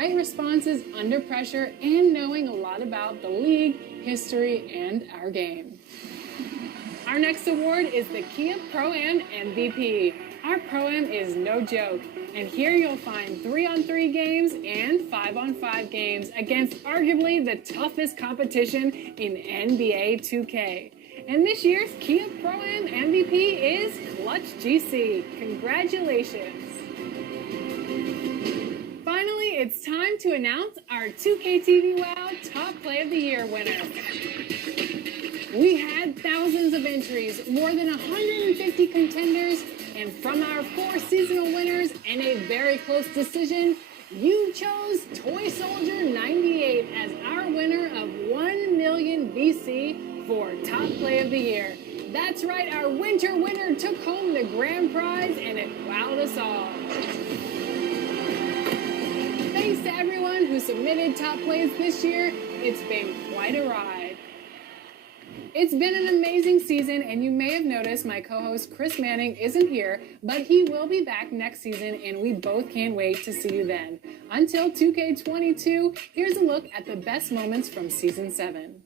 right responses under pressure, and knowing a lot about the league, history, and our game. Our next award is the Kia Pro-Am MVP. Our Pro-Am is no joke, and here you'll find 3-on-3 games and 5-on-5 games against arguably the toughest competition in NBA 2K. And this year's Kia Pro-Am MVP is Clutch GC. Congratulations. Finally, it's time to announce our 2K TV WOW Top Play of the Year winner. We had thousands of entries, more than 150 contenders, and from our 4 seasonal winners and a very close decision, you chose Toy Soldier 98 as our winner of 1 million VC for Top Play of the Year. That's right, our winter winner took home the grand prize, and it wowed us all. Thanks to everyone who submitted top plays this year. It's been quite a ride. It's been an amazing season, and you may have noticed my co-host Chris Manning isn't here, but he will be back next season, and we both can't wait to see you then. Until 2K22, here's a look at the best moments from Season 7.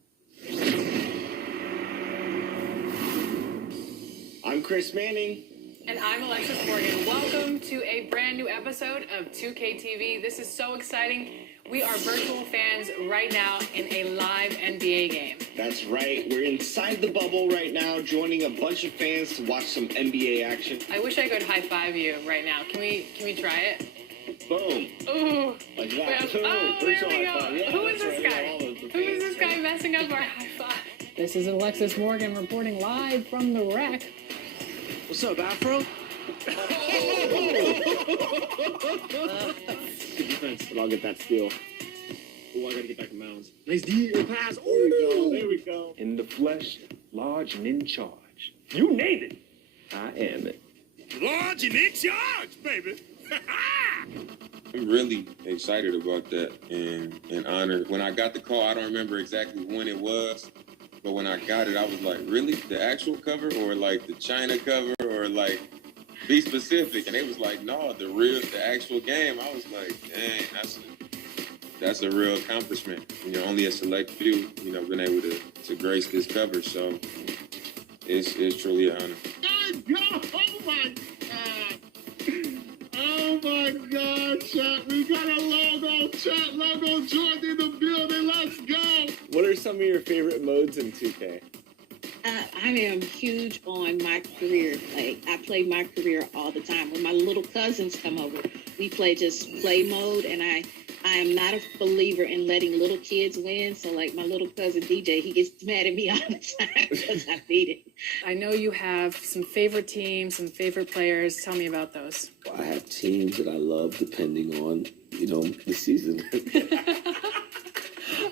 I'm Chris Manning. And I'm Alexis Morgan. Welcome to a brand new episode of 2K TV. This is so exciting. We are virtual fans right now in a live NBA game. That's right. We're inside the bubble right now, joining a bunch of fans to watch some NBA action. I wish I could high five you right now. Can we try it? Boom. Ooh. Like that. Oh, there we go. Yeah, Who is this guy? Who is this guy messing up our high five? This is Alexis Morgan reporting live from the wreck. What's up, Afro? Good defense, but I'll get that steal. Oh, I gotta get back to Mounds. Nice D pass. Oh, there we go. In the flesh, large and in charge. You named it. I am it. Large and in charge, baby. I'm really excited about that and honored. When I got the call, I don't remember exactly when it was, but when I got it, I was like, really? The actual cover or like the China cover or like be specific? And they was like, no, the actual game. I was like, dang, that's a real accomplishment. You know, only a select few, been able to grace this cover. So it's truly an honor. Oh my God, chat. We got a logo, chat. Logo Jordan in the building. Let's go. What are some of your favorite modes in 2K? I am huge on my career. Like, I play my career all the time. When my little cousins come over, we play just play mode, and I am not a believer in letting little kids win. So, like, my little cousin DJ, he gets mad at me all the time because I beat it. I know you have some favorite teams, some favorite players. Tell me about those. I have teams that I love depending on, the season.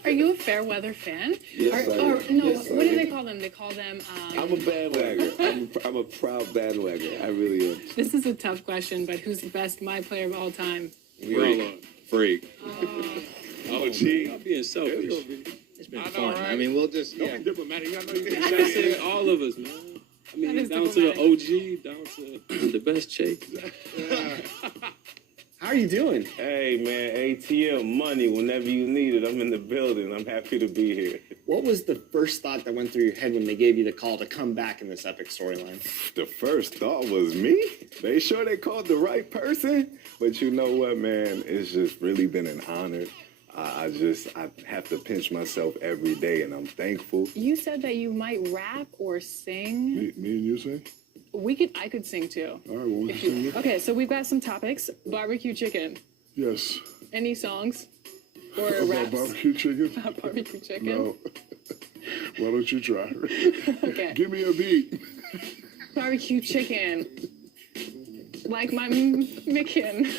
Are you a fair weather fan? Yes, I am. No, Yes, what I do am. they call them? They call them... I'm a bandwagger. I'm a proud bandwagger. I really am. This is a tough question, but who's the best my player of all time? We all are. Freak. Oh, gee. I'm being selfish. It's been fun. fun. I mean, we'll just, Don't yeah. be diplomatic. I know you can say all of us, man. I mean, That is down to the OG, down to the best Chase. How are you doing? Hey, man, ATM money whenever you need it. I'm in the building. I'm happy to be here. What was the first thought that went through your head when they gave you the call to come back in this epic storyline? The first thought was me. They sure they called the right person? But you know what, man? It's just really been an honor. I have to pinch myself every day, and I'm thankful. You said that you might rap or sing. Me and you sing? I could sing too. All right, well, why don't you sing it? Okay, so we've got some topics. Barbecue chicken. Yes. Any songs? Or About raps? barbecue chicken? About barbecue chicken? No. Why don't you try? Okay. Give me a beat. Barbecue chicken. Like my Micken.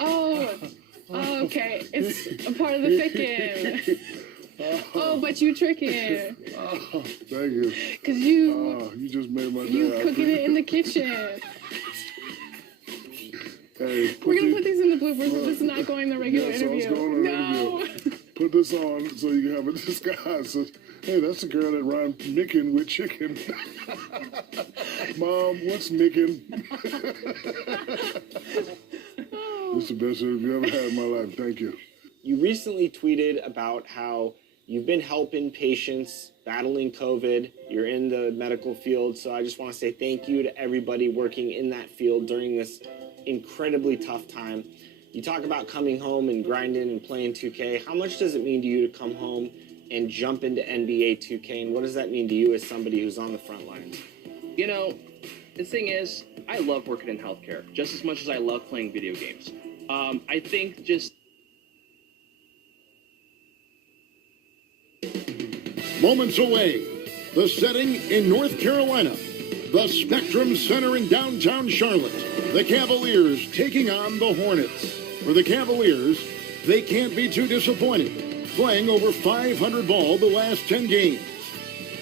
Oh, okay. It's a part of the ficken. Oh, but you tricking. Oh, thank you. Cause you You just made my day. you I cooking it in the kitchen. Hey, We're gonna put these in the bloopers if this is not going the regular Yeah, so it's interview. going on the No. interview. Put this on so you can have a disguise. So, hey, that's the girl that rhymed Micken with chicken. Mom, what's Micken? This is the best interview I've ever had in my life. Thank you. You recently tweeted about how you've been helping patients battling COVID. You're in the medical field, so I just want to say thank you to everybody working in that field during this incredibly tough time. You talk about coming home and grinding and playing 2K. How much does it mean to you to come home and jump into NBA 2K, and what does that mean to you as somebody who's on the front lines? You know, the thing is, I love working in healthcare just as much as I love playing video games. I think just... Moments away, the setting in North Carolina, the Spectrum Center in downtown Charlotte, the Cavaliers taking on the Hornets. For the Cavaliers, they can't be too disappointed, playing over 500 ball the last 10 games.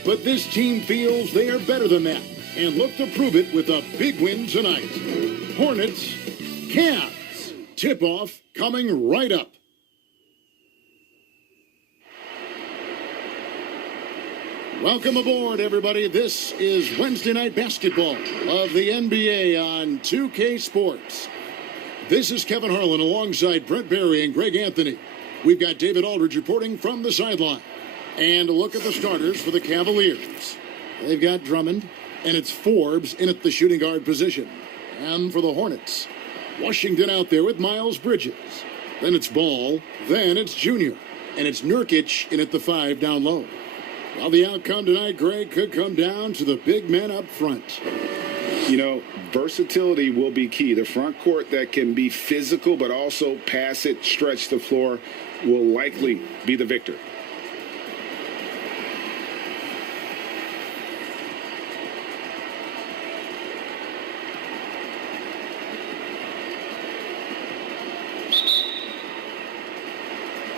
But this team feels they are better than that and look to prove it with a big win tonight. Hornets, Cavs, tip-off coming right up. Welcome aboard, everybody. This is Wednesday Night Basketball of the NBA on 2K Sports. This is Kevin Harlan alongside Brent Barry and Greg Anthony. We've got David Aldridge reporting from the sideline. And a look at the starters for the Cavaliers. They've got Drummond, and it's Forbes in at the shooting guard position. And for the Hornets, Washington out there with Miles Bridges. Then it's Ball, then it's Junior, and it's Nurkic in at the 5 down low. Well, the outcome tonight, Greg, could come down to the big men up front. You know, versatility will be key. The front court that can be physical but also pass it, stretch the floor will likely be the victor.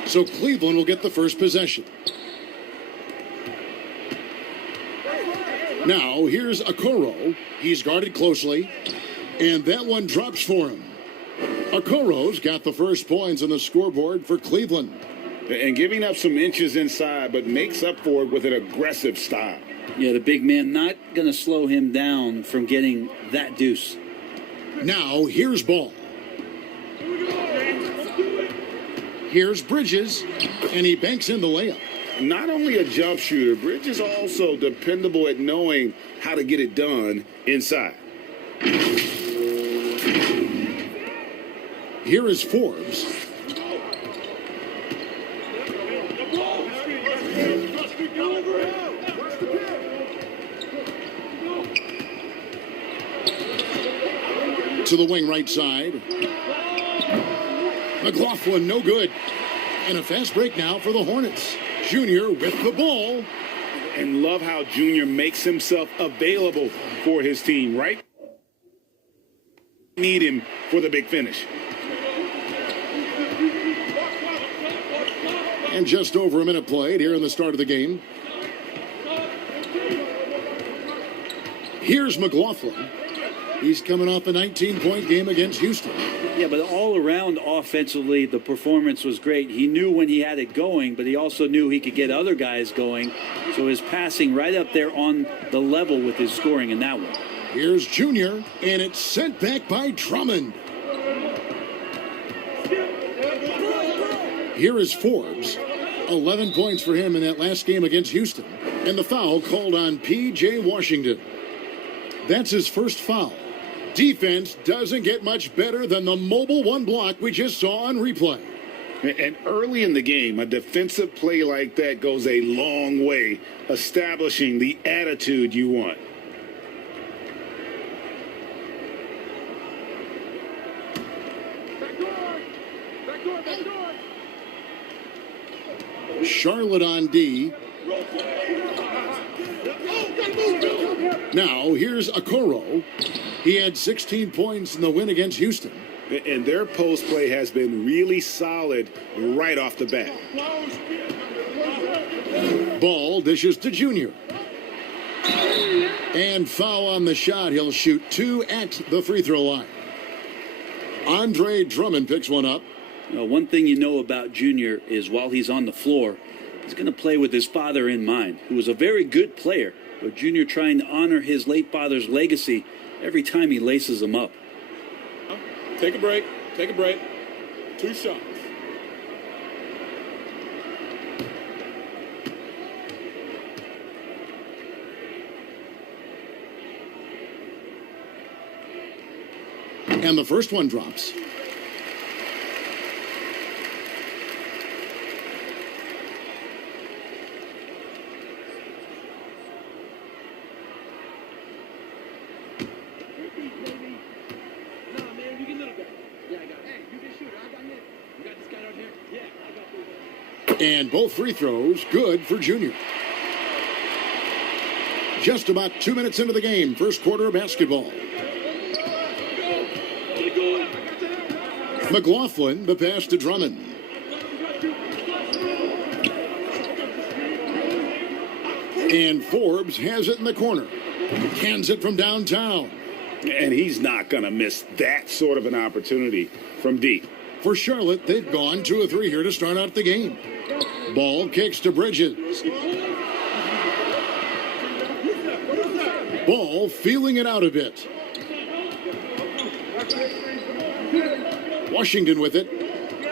So Cleveland will get the first possession. Now, here's Okoro. He's guarded closely, and that one drops for him. Okoro's got the first points on the scoreboard for Cleveland. And giving up some inches inside, but makes up for it with an aggressive style. Yeah, the big man not going to slow him down from getting that deuce. Now, here's Ball. Here's Bridges, and he banks in the layup. Not only a jump shooter, Bridges also dependable at knowing how to get it done inside. Here is Forbes. To the wing right side. McLaughlin, no good. And a fast break now for the Hornets. Junior with the ball. And love how Junior makes himself available for his team, right? Need him for the big finish. And just over a minute played here in the start of the game. Here's McLaughlin. He's coming off a 19-point game against Houston. Yeah, but all around offensively, the performance was great. He knew when he had it going, but he also knew he could get other guys going. So his passing right up there on the level with his scoring in that one. Here's Junior, and it's sent back by Drummond. Here is Forbes. 11 points for him in that last game against Houston. And the foul called on P.J. Washington. That's his first foul. Defense doesn't get much better than the mobile one block we just saw on replay. And early in the game, a defensive play like that goes a long way, establishing the attitude you want. Charlotte on D. Now, here's Okoro. He had 16 points in the win against Houston. And their post play has been really solid right off the bat. Ball dishes to Junior. And foul on the shot. He'll shoot 2 at the free throw line. Andre Drummond picks one up. One thing you know about Junior is while he's on the floor, he's going to play with his father in mind, who was a very good player. But Junior trying to honor his late father's legacy every time he laces him up. Take a break. Take a break. 2 shots. And the first one drops. And both free throws good for Junior. Just about 2 minutes into the game, first quarter of basketball. McLaughlin, the pass to Drummond. And Forbes has it in the corner. Cans it from downtown. And he's not going to miss that sort of an opportunity from deep. For Charlotte, they've gone 2 of 3 here to start out the game. Ball kicks to Bridges. Ball feeling it out a bit. Washington with it.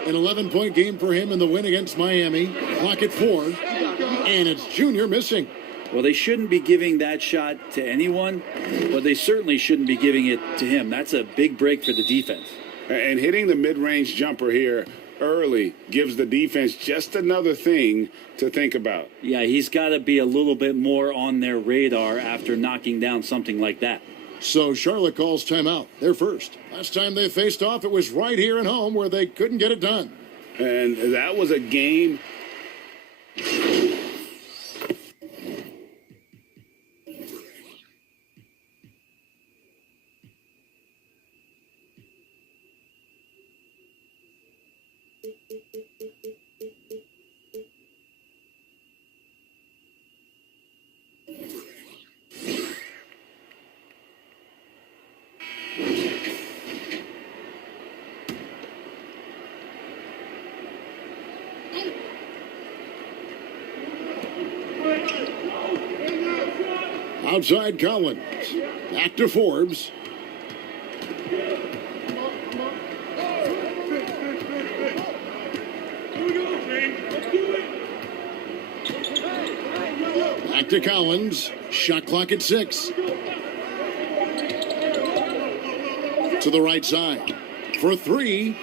An 11-point game for him in the win against Miami. Clock at 4. And it's Junior missing. Well, they shouldn't be giving that shot to anyone, but they certainly shouldn't be giving it to him. That's a big break for the defense. And hitting the mid-range jumper here early gives the defense just another thing to think about. Yeah, he's got to be a little bit more on their radar after knocking down something like that. So Charlotte calls timeout. They're first. Last time they faced off, it was right here at home where they couldn't get it done. And that was a game. Outside Collins. Back to Forbes. Back to Collins. Shot clock at 6. To the right side. For 3.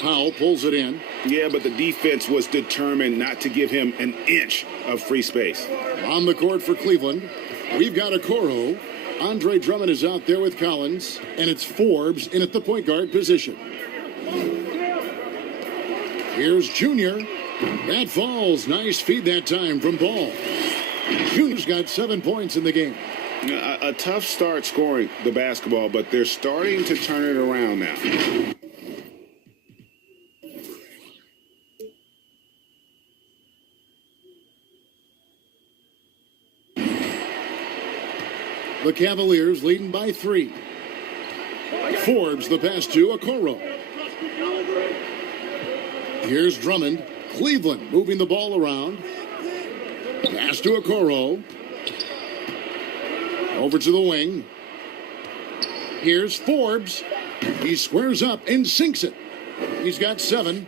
Powell pulls it in. Yeah, but the defense was determined not to give him an inch of free space. On the court for Cleveland, we've got Okoro. Andre Drummond is out there with Collins, and it's Forbes in at the point guard position. Here's Junior. That falls. Nice feed that time from Ball. Junior's got 7 points in the game. A tough start scoring the basketball, but they're starting to turn it around now. The Cavaliers leading by 3. Forbes the pass to Okoro. Here's Drummond. Cleveland moving the ball around. Pass to Okoro. Over to the wing. Here's Forbes. He squares up and sinks it. He's got 7.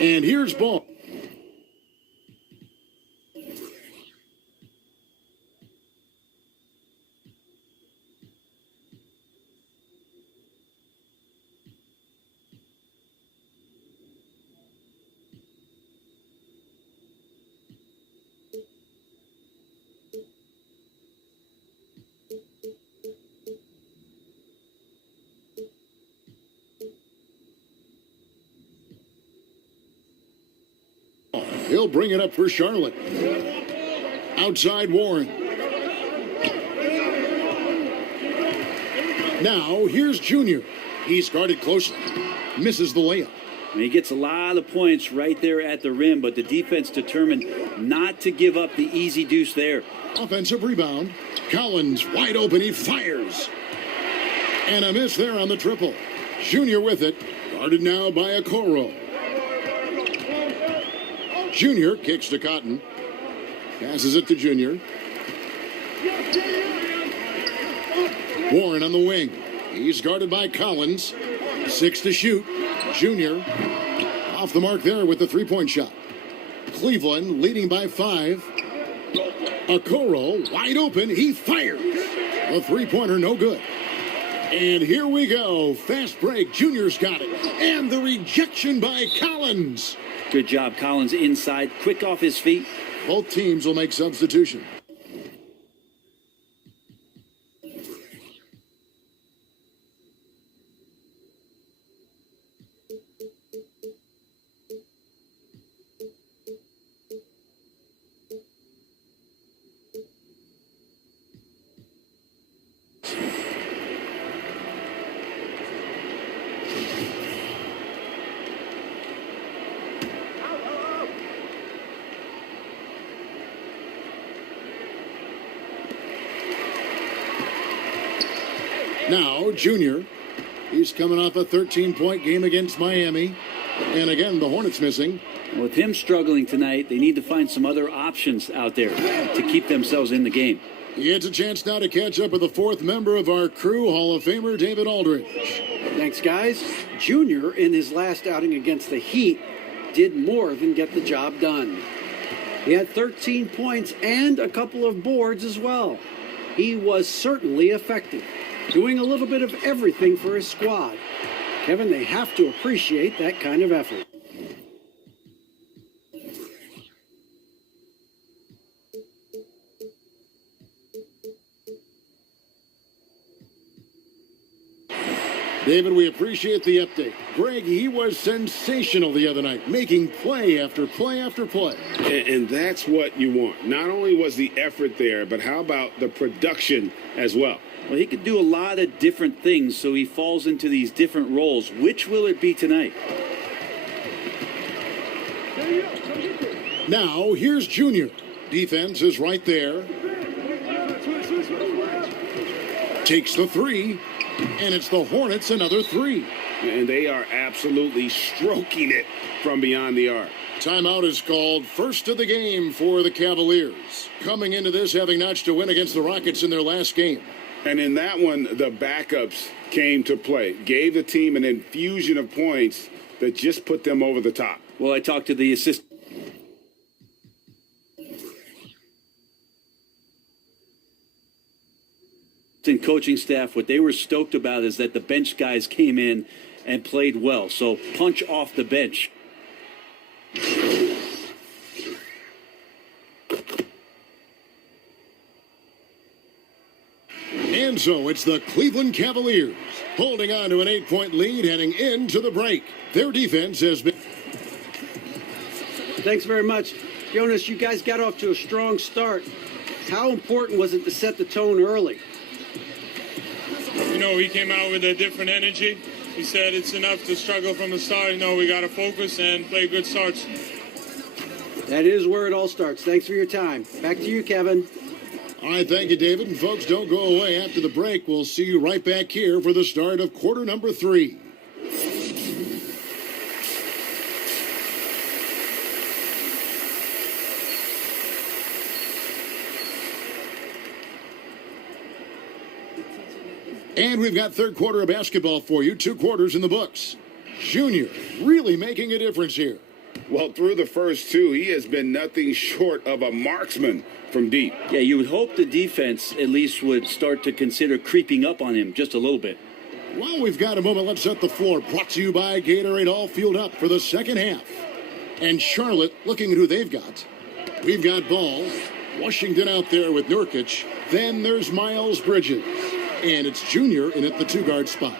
And here's Ball. He'll bring it up for Charlotte. Outside Warren. Now here's Junior. He's guarded closely. Misses the layup. He gets a lot of points right there at the rim, but the defense determined not to give up the easy deuce there. Offensive rebound. Collins wide open. He fires. And a miss there on the triple. Junior with it. Guarded now by Okoro. Junior kicks to Cotton. Passes it to Junior. Warren on the wing. He's guarded by Collins. 6 to shoot. Junior off the mark there with the three-point shot. Cleveland leading by 5. Okoro wide open. He fires. The three-pointer no good. And here we go. Fast break. Junior's got it. And the rejection by Collins. Good job, Collins inside, quick off his feet. Both teams will make substitution. Now, Junior, he's coming off a 13-point game against Miami. And again, the Hornets missing. With him struggling tonight, they need to find some other options out there to keep themselves in the game. He gets a chance now to catch up with the fourth member of our crew, Hall of Famer David Aldridge. Thanks, guys. Junior, in his last outing against the Heat, did more than get the job done. He had 13 points and a couple of boards as well. He was certainly effective, doing a little bit of everything for his squad. Kevin, they have to appreciate that kind of effort. David, we appreciate the update. Greg, he was sensational the other night, making play after play after play. And that's what you want. Not only was the effort there, but how about the production as well? Well, he could do a lot of different things, so he falls into these different roles. Which will it be tonight? Now, here's Junior. Defense is right there. Takes the three, and it's the Hornets another three. And they are absolutely stroking it from beyond the arc. Timeout is called. First of the game for the Cavaliers. Coming into this, having notched a win against the Rockets in their last game. And in that one, the backups came to play. Gave the team an infusion of points that just put them over the top. Well, I talked to the assistant coaching staff. What they were stoked about is that the bench guys came in and played well. So punch off the bench. And so it's the Cleveland Cavaliers holding on to an 8-point lead heading into the break. Their defense has been... Thanks very much. Jonas, you guys got off to a strong start. How important was it to set the tone early? You know, he came out with a different energy. He said it's enough to struggle from the start. You know, we got to focus and play good starts. That is where it all starts. Thanks for your time. Back to you, Kevin. All right, thank you, David. And folks, don't go away. After the break, we'll see you right back here for the start of quarter number 3. And we've got third quarter of basketball for you. 2 quarters in the books. Junior really making a difference here. Well, through the first 2, he has been nothing short of a marksman from deep. Yeah, you would hope the defense at least would start to consider creeping up on him just a little bit. Well, we've got a moment. Let's set the floor. Brought to you by Gatorade, all fueled up for the second half. And Charlotte looking at who they've got. We've got Ball. Washington out there with Nurkic. Then there's Miles Bridges. And it's Junior in at the 2-guard spot.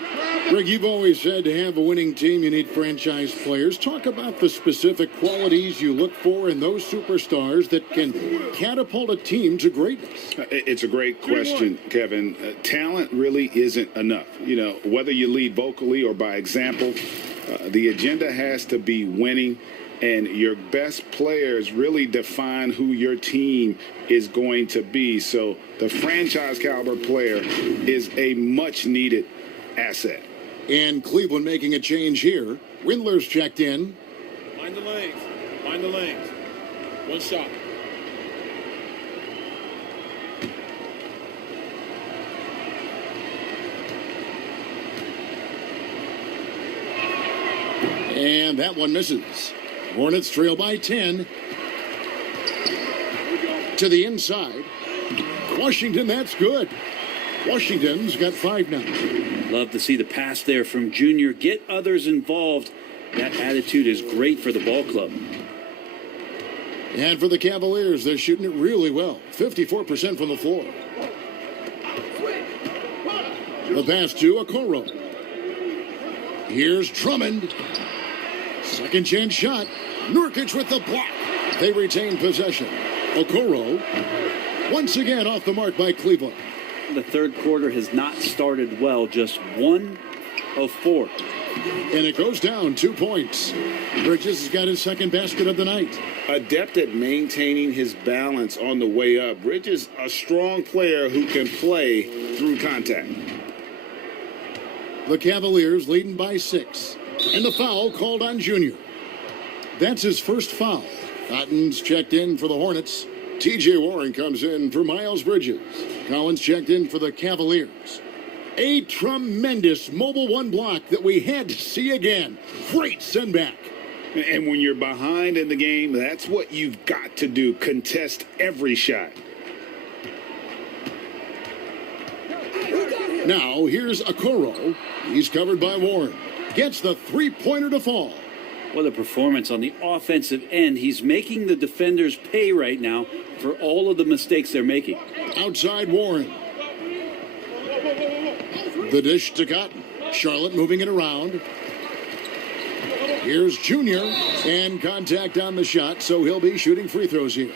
Greg, you've always said to have a winning team, you need franchise players. Talk about the specific qualities you look for in those superstars that can catapult a team to greatness. It's a great question, Kevin. Talent really isn't enough. You know, whether you lead vocally or by example, the agenda has to be winning. And your best players really define who your team is going to be. So the franchise caliber player is a much needed asset. And Cleveland making a change here. Windler's checked in. Mind the lanes. Mind the lanes. One shot. And that one misses. Hornets trail by 10. To the inside. Washington, that's good. Washington's got 5 now. Love to see the pass there from Junior. Get others involved. That attitude is great for the ball club. And for the Cavaliers, they're shooting it really well. 54% from the floor. The pass to Okoro. Here's Drummond. Second chance shot. Nurkic with the block. They retain possession. Okoro once again off the mark by Cleveland. The third quarter has not started well. Just 1 of 4. And it goes down 2 points. Bridges has got his second basket of the night. Adept at maintaining his balance on the way up. Bridges, a strong player who can play through contact. The Cavaliers leading by 6. And the foul called on Junior. That's his first foul. Cotton's checked in for the Hornets. T.J. Warren comes in for Miles Bridges. Collins checked in for the Cavaliers. A tremendous mobile one block that we had to see again. Great send back. And when you're behind in the game, that's what you've got to do. Contest every shot. Now here's Okoro. He's covered by Warren. Gets the three-pointer to fall. What a performance on the offensive end. He's making the defenders pay right now for all of the mistakes they're making. Outside Warren. The dish to Cotton. Charlotte moving it around. Here's Junior. And contact on the shot, so he'll be shooting free throws here.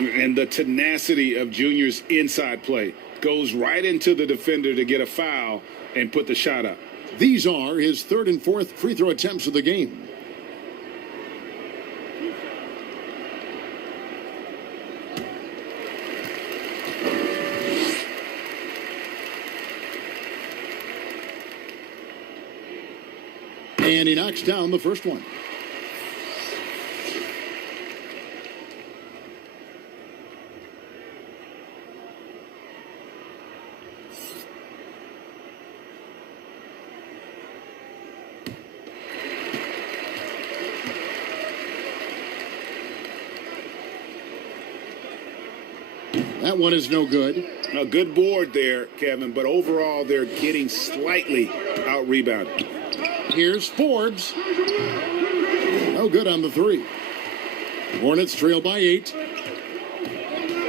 And the tenacity of Junior's inside play. Goes right into the defender to get a foul and put the shot up. These are his third and fourth free throw attempts of the game. And he knocks down the first one. That one is no good. A good board there, Kevin, but overall they're getting slightly out-rebounded. Here's Forbes. No good on the three. Hornets trail by 8.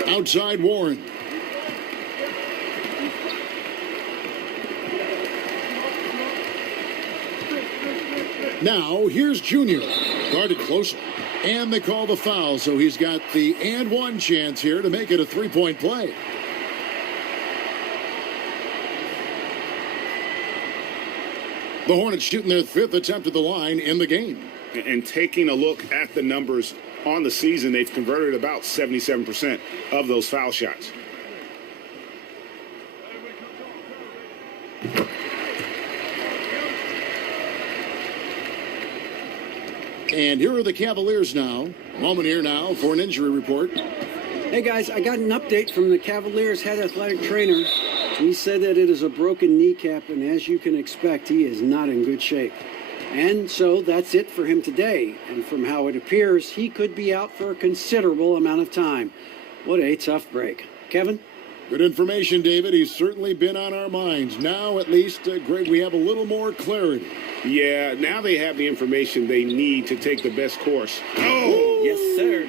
Outside Warren. Now here's Junior. Guarded closer. And they call the foul, so he's got the and one chance here to make it a three-point play. The Hornets shooting their 5th attempt at the line in the game. And taking a look at the numbers on the season, they've converted about 77% of those foul shots. And here are the Cavaliers now. A moment here now for an injury report. Hey, guys, I got an update from the Cavaliers head athletic trainer. He said that it is a broken kneecap, and as you can expect, he is not in good shape. And so that's it for him today. And from how it appears, he could be out for a considerable amount of time. What a tough break. Kevin? Good information, David. He's certainly been on our minds. Now, at least, Greg, we have a little more clarity. Yeah, now they have the information they need to take the best course. Oh, yes, sir.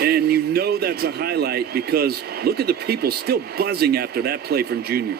And you know that's a highlight because look at the people still buzzing after that play from Junior.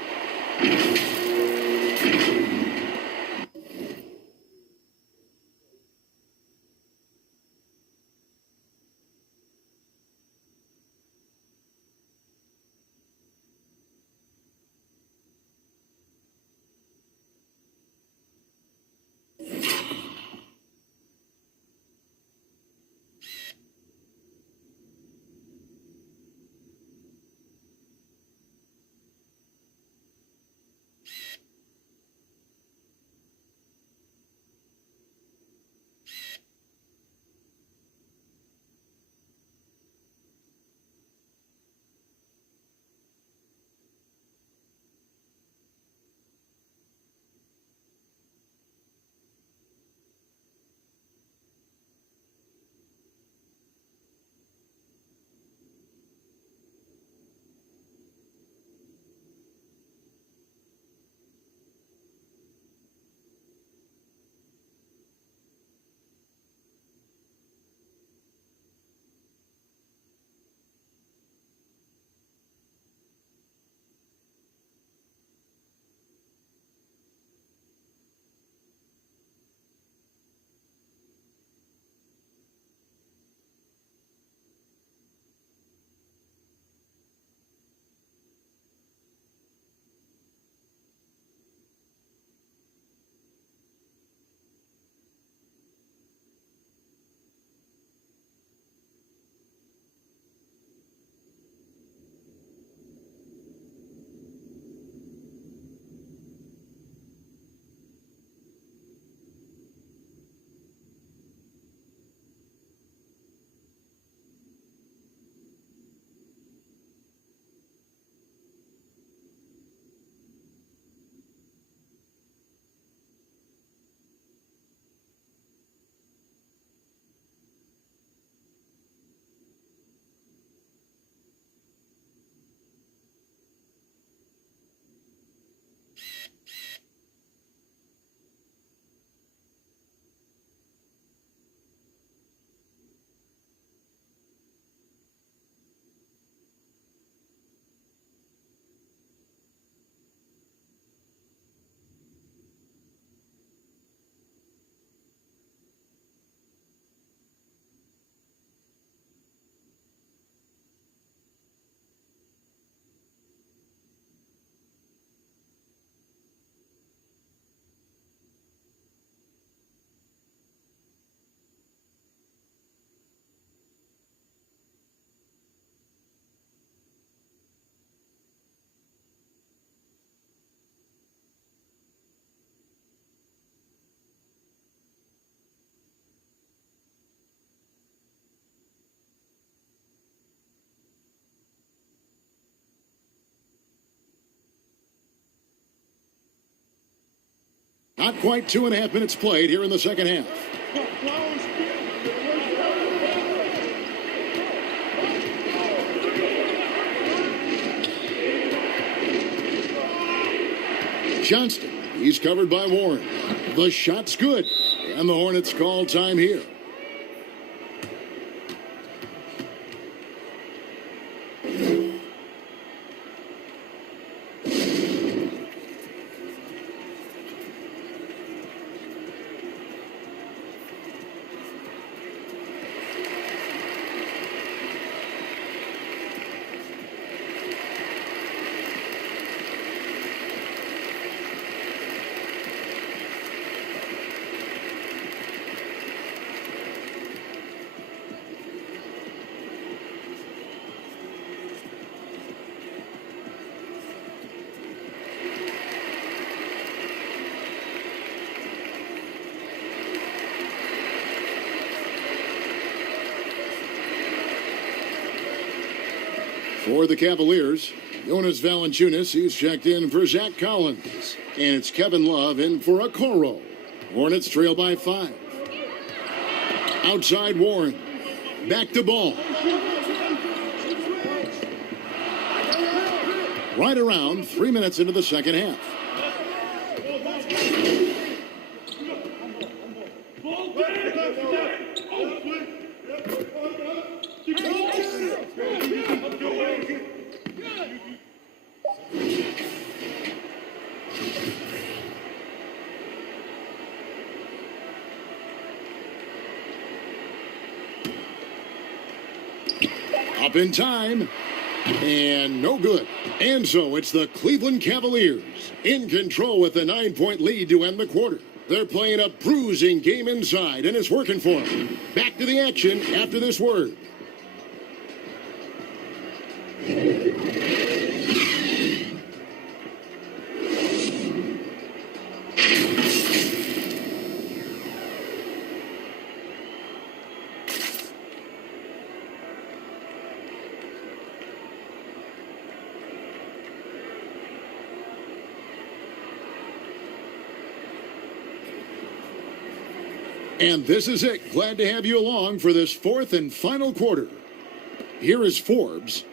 Not quite 2.5 minutes played here in the second half. Johnston, he's covered by Warren. The shot's good, and the Hornets call time here. For the Cavaliers, Jonas Valanciunas, he's checked in for Zach Collins. And it's Kevin Love in for Okoro. Hornets trail by 5. Outside Warren. Back to Ball. Right around 3 minutes into the second half. Up in time, and no good. And so it's the Cleveland Cavaliers in control with a 9-point lead to end the quarter. They're playing a bruising game inside, and it's working for them. Back to the action after this word. And this is it. Glad to have you along for this fourth and final quarter. Here is Forbes.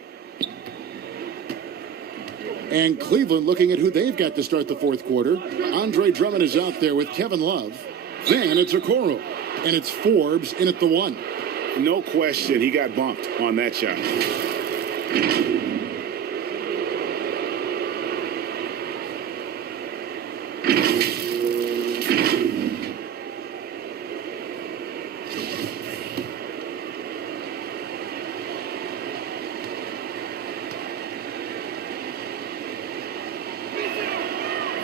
And Cleveland looking at who they've got to start the fourth quarter. Andre Drummond is out there with Kevin Love. Then it's Okoro. And it's Forbes in at the 1. No question, he got bumped on that shot.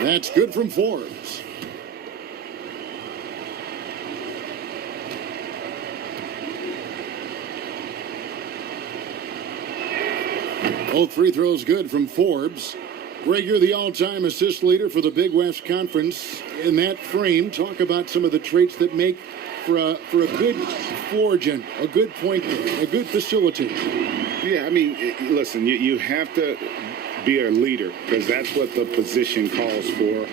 That's good from Forbes. Both free throws good from Forbes. Greg, you're the all-time assist leader for the Big West Conference. In that frame, talk about some of the traits that make for a good floor general, a good point guard, a good facilitator. Yeah, I mean, listen, you have to be a leader because that's what the position calls for.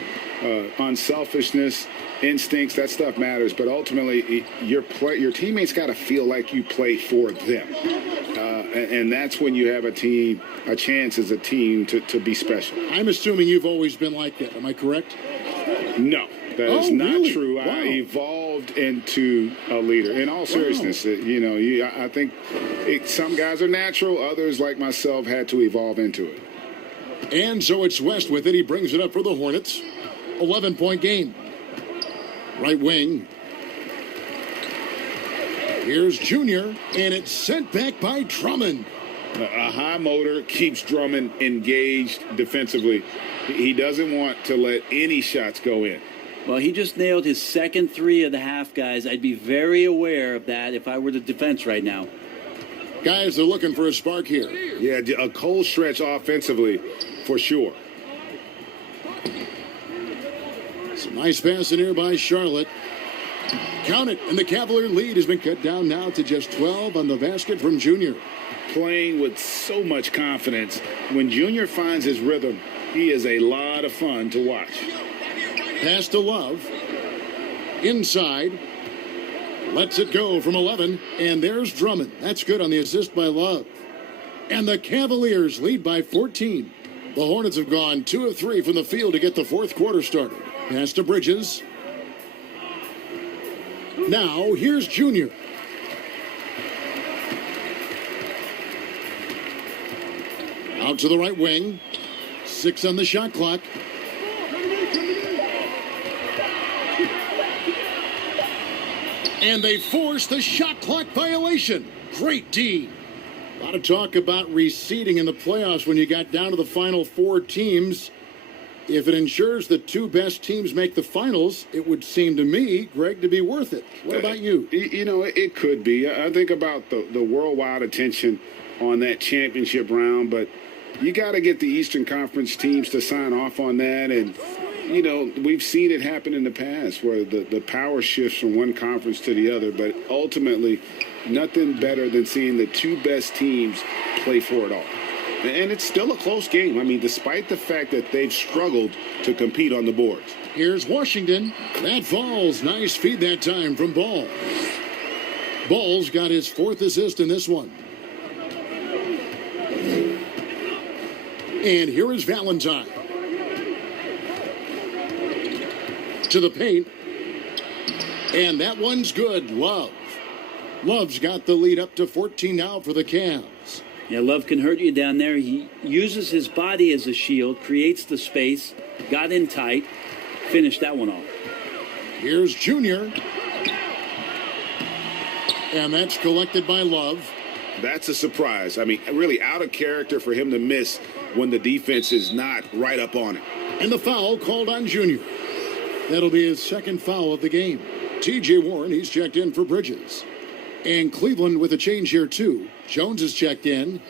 Unselfishness, instincts, that stuff matters. But ultimately, your teammates got to feel like you play for them. And that's when you have a chance as a team to be special. I'm assuming you've always been like that. Am I correct? No, that is not really? true. Wow. I evolved into a leader. In all seriousness, I think some guys are natural. Others, like myself, had to evolve into it. And so it's West with it. He brings it up for the Hornets. 11-point game. Right wing. Here's Junior, and it's sent back by Drummond. A high motor keeps Drummond engaged defensively. He doesn't want to let any shots go in. Well, he just nailed his second 3 of the half, guys. I'd be very aware of that if I were the defense right now. Guys, they're looking for a spark here. Yeah, a cold stretch offensively, for sure. Some nice passing here by Charlotte. Count it, and the Cavalier lead has been cut down now to just 12 on the basket from Junior. Playing with so much confidence. When Junior finds his rhythm, he is a lot of fun to watch. Pass to Love. Inside. Lets it go from 11. And there's Drummond. That's good on the assist by Love. And the Cavaliers lead by 14. The Hornets have gone 2 of 3 from the field to get the fourth quarter started. Pass to Bridges. Now, here's Junior. Out to the right wing. 6 on the shot clock. And they force the shot clock violation. Great D. A lot of talk about reseeding in the playoffs when you got down to the final 4 teams. If it ensures the 2 best teams make the finals, it would seem to me, Greg, to be worth it. What about you? You know, it could be. I think about the worldwide attention on that championship round, but you got to get the Eastern Conference teams to sign off on that. And, you know, we've seen it happen in the past where the power shifts from one conference to the other, but ultimately nothing better than seeing the 2 best teams play for it all. And it's still a close game. I mean, despite the fact that they've struggled to compete on the boards. Here's Washington. That falls. Nice feed that time from Ball. Ball's got his 4th assist in this one. And here is Valentine. To the paint. And that one's good. Love. Love's got the lead up to 14 now for the Cavs. Yeah, Love can hurt you down there. He uses his body as a shield, creates the space, got in tight, finished that one off. Here's Junior. And that's collected by Love. That's a surprise. I mean, really out of character for him to miss when the defense is not right up on it. And the foul called on Junior. That'll be his 2nd foul of the game. T.J. Warren, he's checked in for Bridges. And Cleveland with a change here, too. Jones is checked in.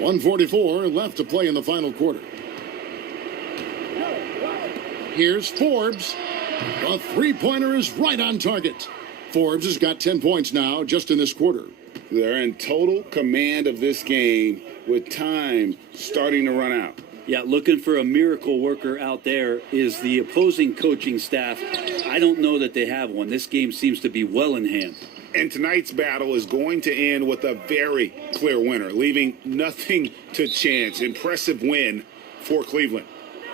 .144 left to play in the final quarter. Here's Forbes. The three-pointer is right on target. Forbes has got 10 points now just in this quarter. They're in total command of this game with time starting to run out. Yeah, looking for a miracle worker out there is the opposing coaching staff. I don't know that they have one. This game seems to be well in hand. And tonight's battle is going to end with a very clear winner, leaving nothing to chance. Impressive win for Cleveland.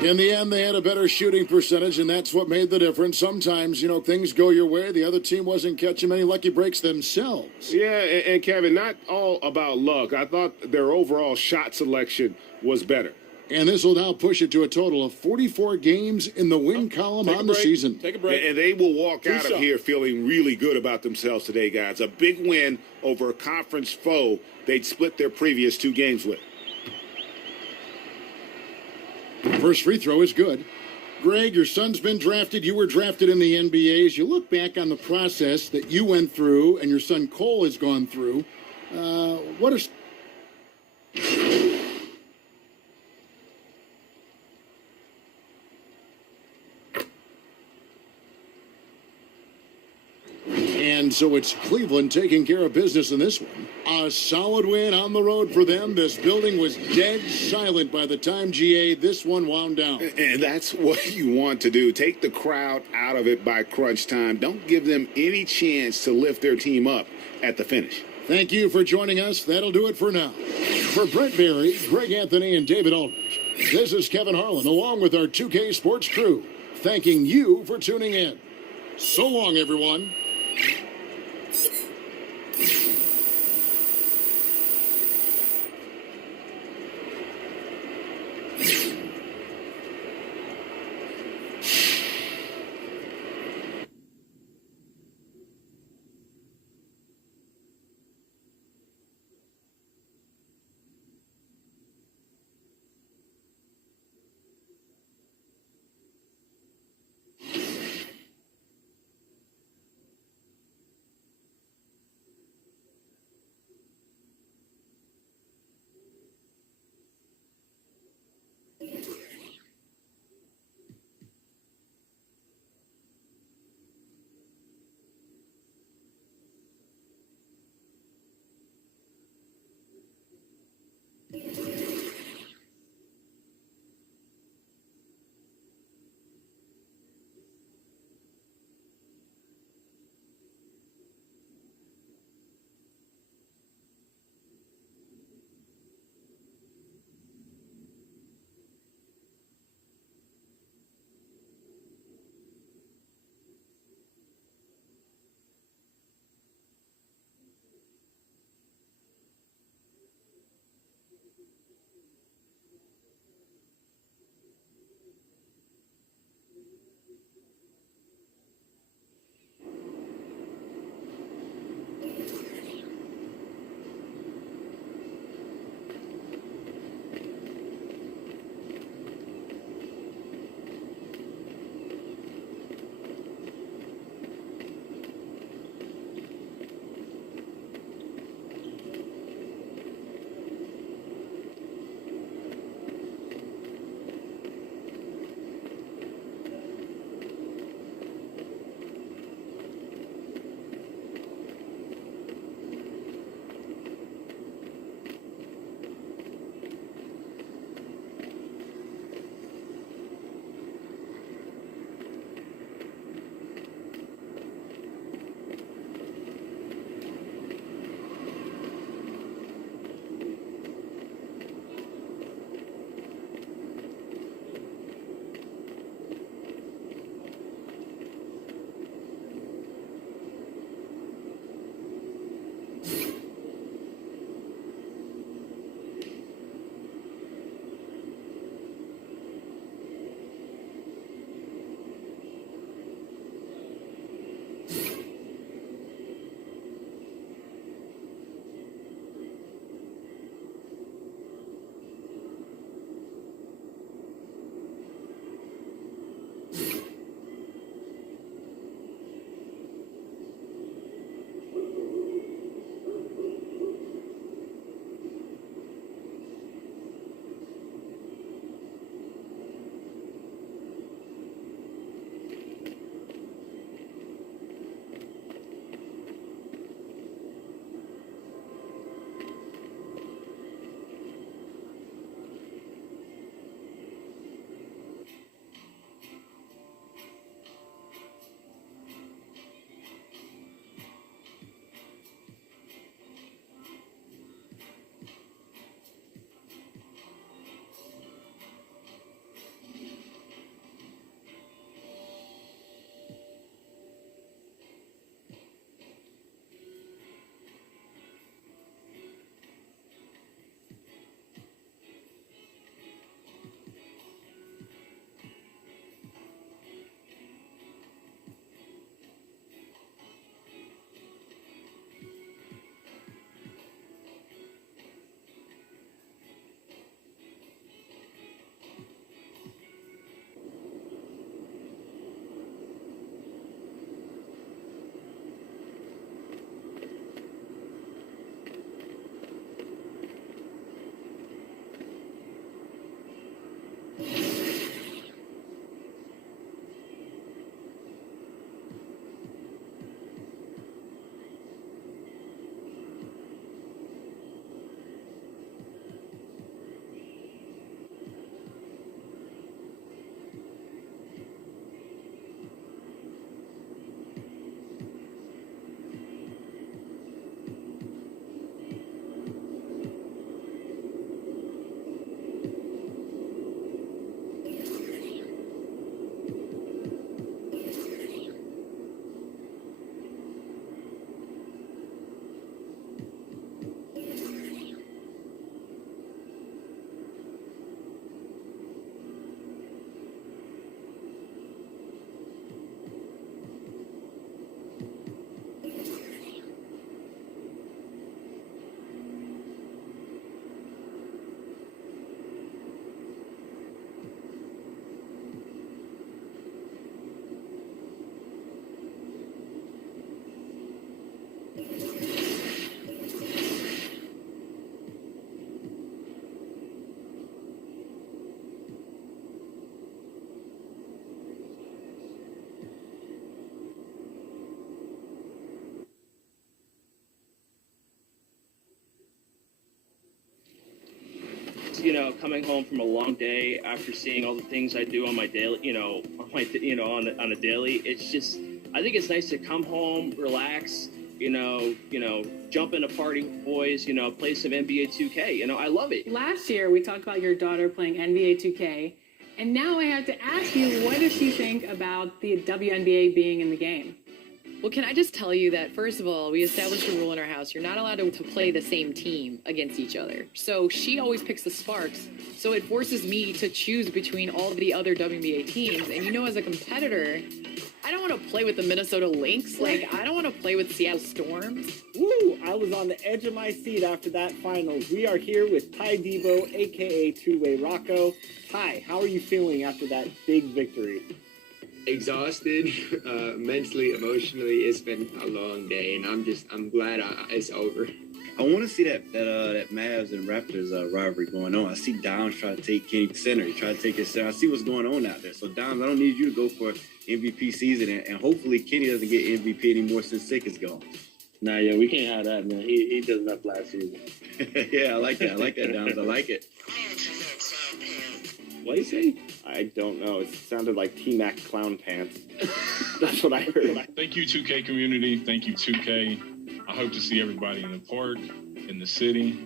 In the end, they had a better shooting percentage, and that's what made the difference. Sometimes, you know, things go your way. The other team wasn't catching many lucky breaks themselves. Yeah, and Kevin, not all about luck. I thought their overall shot selection was better. And this will now push it to a total of 44 games in the win column on the season. Take a break. And they will walk out of here feeling really good about themselves today, guys. A big win over a conference foe they'd split their previous 2 games with. First free throw is good. Greg, your son's been drafted. You were drafted in the NBA. As you look back on the process that you went through and your son Cole has gone through, what are... And so it's Cleveland taking care of business in this one. A solid win on the road for them. This building was dead silent by the time, GA, this one wound down. And that's what you want to do. Take the crowd out of it by crunch time. Don't give them any chance to lift their team up at the finish. Thank you for joining us. That'll do it for now. For Brent Berry, Greg Anthony, and David Aldridge, this is Kevin Harlan along with our 2K Sports crew, thanking you for tuning in. So long, everyone. coming home from a long day after seeing all the things I do on my daily, on a daily, it's just, I think it's nice to come home, relax, jump in a party with boys, play some NBA 2K. I love it. Last year, we talked about your daughter playing NBA 2K, and now I have to ask you, what does she think about the WNBA being in the game? Well, can I just tell you that, first of all, we established a rule in our house. You're not allowed to play the same team against each other. So she always picks the Sparks. So it forces me to choose between all of the other WNBA teams. And as a competitor, I don't want to play with the Minnesota Lynx. I don't want to play with Seattle Storms. Woo! I was on the edge of my seat after that finals. We are here with Ty Debo, a.k.a. Two-Way Rocco. Ty, how are you feeling after that big victory? Exhausted, mentally, emotionally. It's been a long day, and I'm glad it's over. I want to see that Mavs and Raptors rivalry going on. I see Downs trying to take Kenny center. He tried to take his center. I see what's going on out there. So Downs, I don't need you to go for MVP season, and hopefully Kenny doesn't get MVP anymore since Sick is gone. Nah, yeah, we can't have that, man. He does enough last season. Yeah, I like that. I like that, Downs. I like it. What do you say? I don't know. It sounded like T-Mac clown pants. That's what I heard. Thank you, 2K community. Thank you, 2K. I hope to see everybody in the park, in the city,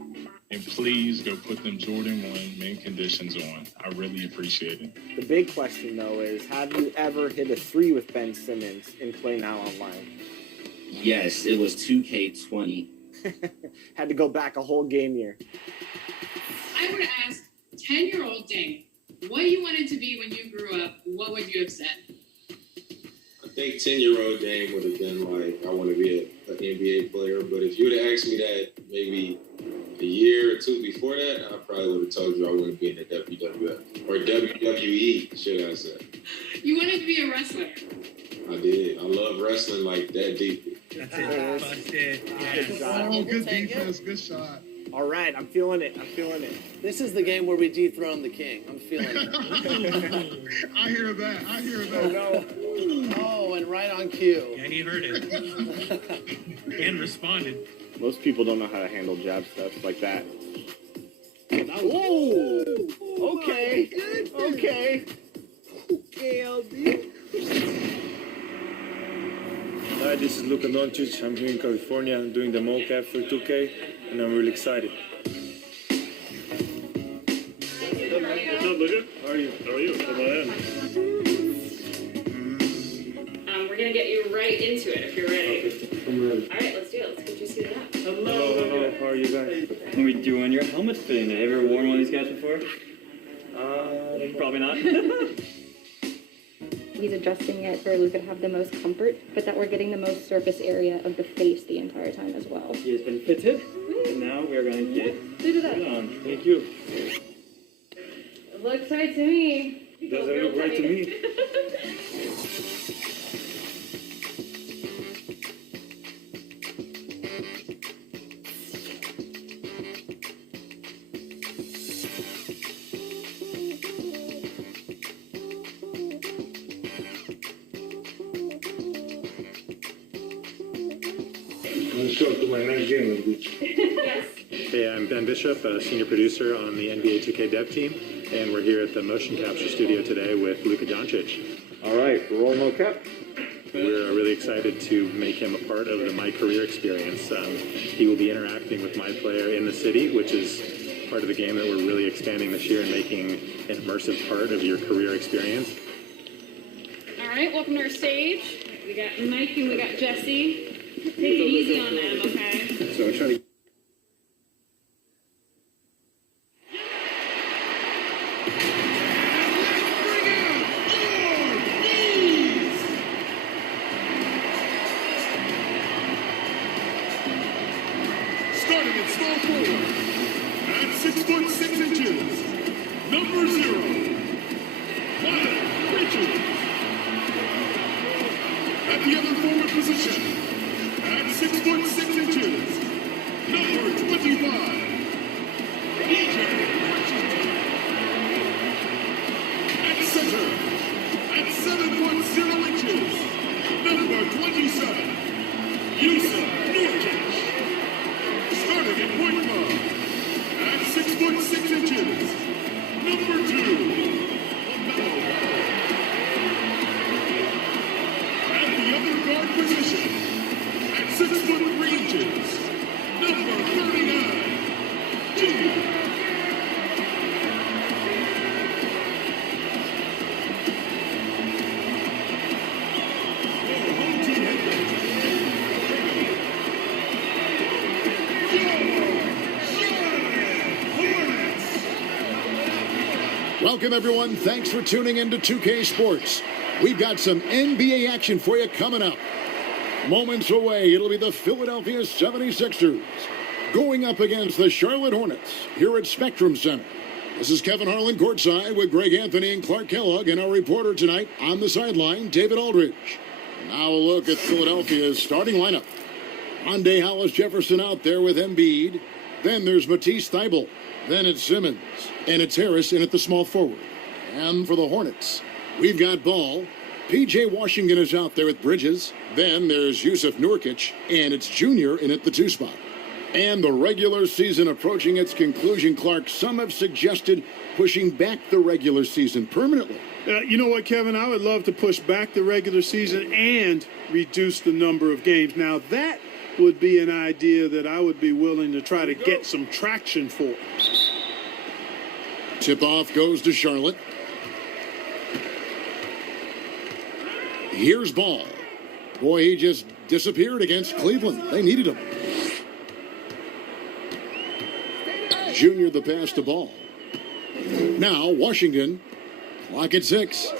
and please go put them Jordan 1 mint conditions on. I really appreciate it. The big question, though, is have you ever hit a 3 with Ben Simmons in Play Now Online? Yes, it was 2K20. Had to go back a whole game year. I would ask 10-year-old Dane what you wanted to be when you grew up. What would you have said? I think 10-year-old Dame would have been like, I want to be an NBA player. But if you would have asked me that maybe a year or two before that, I probably would have told you I wouldn't be in the WWF. Or WWE, should I say. You wanted to be a wrestler. I did. I love wrestling like that deeply. Oh, good defense. Good shot. All right, I'm feeling it. This is the game where we dethrone the king. I'm feeling it. I hear that. Oh, no. Oh, and right on cue. Yeah, he heard it. And responded. Most people don't know how to handle jab stuff like that. Whoa! Okay. Okay, LB. Hi, this is Luka Doncic. I'm here in California. I'm doing the mocap for 2K, and I'm really excited. What's up, Luka? How are you? Come on in. We're going to get you right into it if you're ready. Okay, I'm ready. All right, let's do it. Let's get you suited up. Hello. How are you guys? How are we doing? Your helmet's fitting. Have you ever worn one of these guys before? Probably not. He's adjusting it for Luka to have the most comfort, but that we're getting the most surface area of the face the entire time as well. He has been fitted, and now we're going to get Suited up. on. Thank you. It looks right to me. Doesn't look right to me. Show up to my next game. Yes. Hey, I'm Ben Bishop, a senior producer on the NBA 2K dev team, and we're here at the motion capture studio today with Luka Doncic. All right, roll mocap. We're really excited to make him a part of the My Career experience. He will be interacting with my player in the city, which is part of the game that we're really expanding this year and making an immersive part of your career experience. All right, welcome to our stage. We got Mike and we got Jesse. Take it easy on them, okay? So I'm trying to... Starting at small forward, at 6'6", number 0, Miles Bridges. At the other forward position, at 6'6", number 25, DJ Washington. At center, at 7'0", number 27, Yusuf Nurkic. Starting at point guard, at 6'6", Welcome, everyone. Thanks for tuning in to 2K Sports. We've got some NBA action for you coming up. Moments away, it'll be the Philadelphia 76ers going up against the Charlotte Hornets here at Spectrum Center. This is Kevin Harlan courtside with Greg Anthony and Clark Kellogg, and our reporter tonight on the sideline, David Aldridge. Now a look at Philadelphia's starting lineup. Monday Hollis Jefferson out there with Embiid. Then there's Matisse Thybulle. Then it's Simmons. And it's Harris in at the small forward. And for the Hornets, we've got Ball. P.J. Washington is out there with Bridges. Then there's Yusuf Nurkic. And it's Junior in at the 2 spot. And the regular season approaching its conclusion, Clark. Some have suggested pushing back the regular season permanently. You know what, Kevin? I would love to push back the regular season and reduce the number of games. Now, that would be an idea that I would be willing to try to get some traction for. Tip-off goes to Charlotte. Here's Ball. Boy, he just disappeared against Cleveland. They needed him. Junior the pass to Ball. Now, Washington. Clock at 6.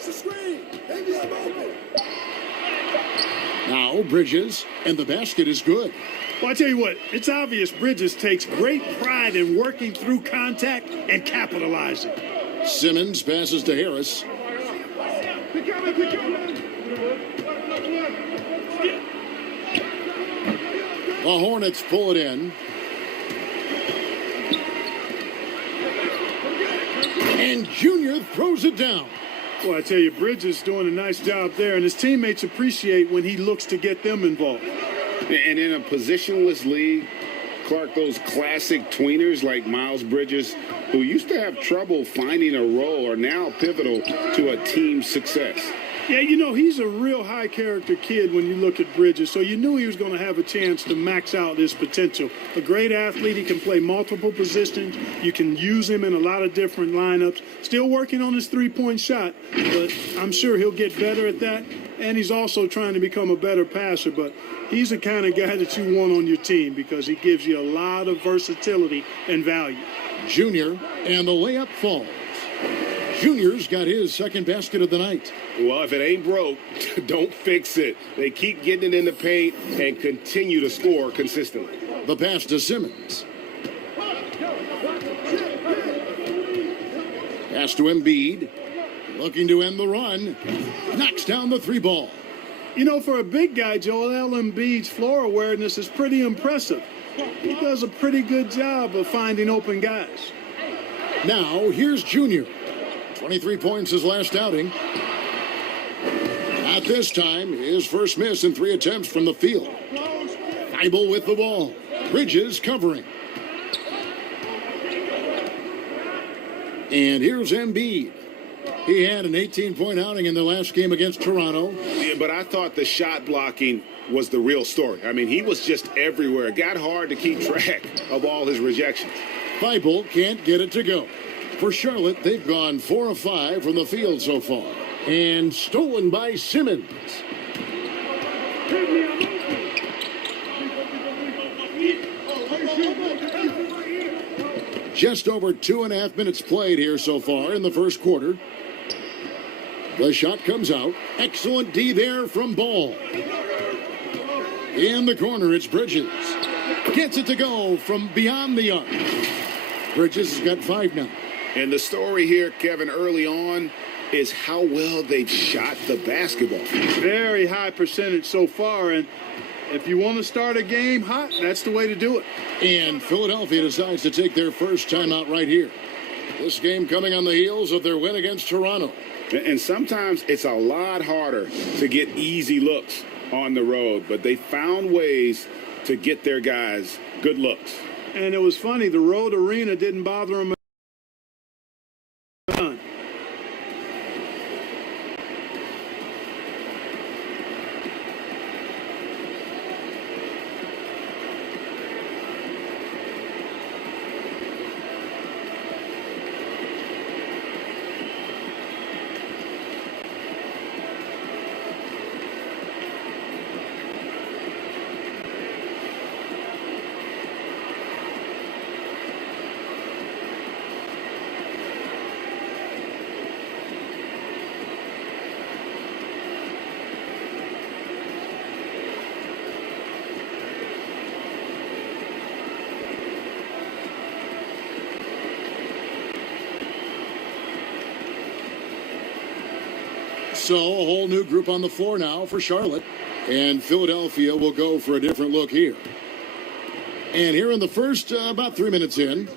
Now, Bridges, and the basket is good. Well, I tell you what, it's obvious Bridges takes great pride in working through contact and capitalizing. Simmons passes to Harris. The Hornets pull it in. And Junior throws it down. Well, I tell you, Bridges doing a nice job there, and his teammates appreciate when he looks to get them involved. And in a positionless league, Clark, those classic tweeners like Miles Bridges, who used to have trouble finding a role, are now pivotal to a team's success. Yeah, you know, he's a real high-character kid when you look at Bridges, so you knew he was going to have a chance to max out his potential. A great athlete, he can play multiple positions. You can use him in a lot of different lineups. Still working on his three-point shot, but I'm sure he'll get better at that. And he's also trying to become a better passer, but he's the kind of guy that you want on your team because he gives you a lot of versatility and value. Junior, and the layup falls. Junior's got his second basket of the night. Well, if it ain't broke, don't fix it. They keep getting it in the paint and continue to score consistently. The pass to Simmons. Pass to Embiid. Looking to end the run. Knocks down the 3 ball. You know, for a big guy, Joel Embiid's floor awareness is pretty impressive. He does a pretty good job of finding open guys. Now, here's Junior. 23 points his last outing. At this time, his first miss in 3 attempts from the field. Thybulle with the ball. Bridges covering. And here's Embiid. He had an 18-point outing in the last game against Toronto. Yeah, but I thought the shot blocking was the real story. I mean, he was just everywhere. It got hard to keep track of all his rejections. Thybulle can't get it to go. For Charlotte, they've gone 4 of 5 from the field so far. And stolen by Simmons. Just over 2.5 minutes played here so far in the first quarter. The shot comes out. Excellent D there from Ball. In the corner, it's Bridges. Gets it to go from beyond the arc. Bridges has got 5 now. And the story here, Kevin, early on is how well they've shot the basketball. Very high percentage so far, and if you want to start a game hot, that's the way to do it. And Philadelphia decides to take their first timeout right here. This game coming on the heels of their win against Toronto. And sometimes it's a lot harder to get easy looks on the road, but they found ways to get their guys good looks. And it was funny, the road arena didn't bother them. So a whole new group on the floor now for Charlotte. And Philadelphia will go for a different look here. And here in the first, about 3 minutes in.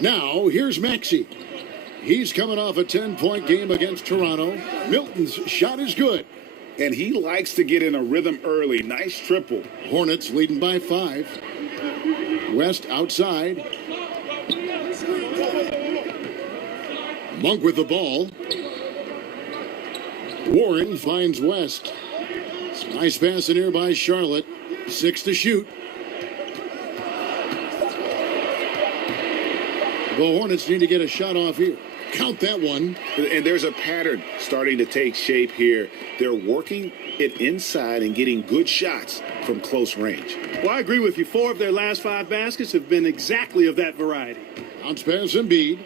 Now, here's Maxey. He's coming off a 10-point game against Toronto. Milton's shot is good. And he likes to get in a rhythm early. Nice triple. Hornets leading by 5. West outside. Monk with the ball. Warren finds West. Nice pass in here by Charlotte. 6 to shoot. The Hornets need to get a shot off here. Count that one. And there's a pattern starting to take shape here. They're working it inside and getting good shots from close range. Well, I agree with you. 4 of their last 5 baskets have been exactly of that variety. Bounce pass Embiid.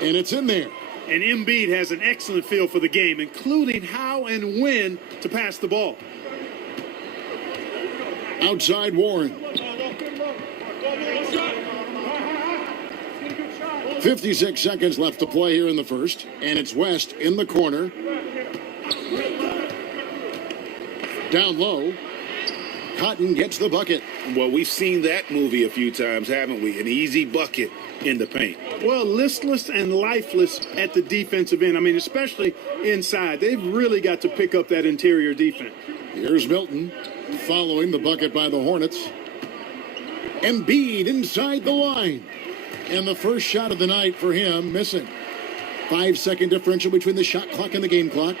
And it's in there. And Embiid has an excellent feel for the game, including how and when to pass the ball. Outside Warren. 56 seconds left to play here in the first. And it's West in the corner. Down low. Cotton gets the bucket. Well, we've seen that movie a few times, haven't we? An easy bucket in the paint. Well, listless and lifeless at the defensive end. I mean, especially inside. They've really got to pick up that interior defense. Here's Milton following the bucket by the Hornets. Embiid inside the line. And the first shot of the night for him, missing. 5-second differential between the shot clock and the game clock.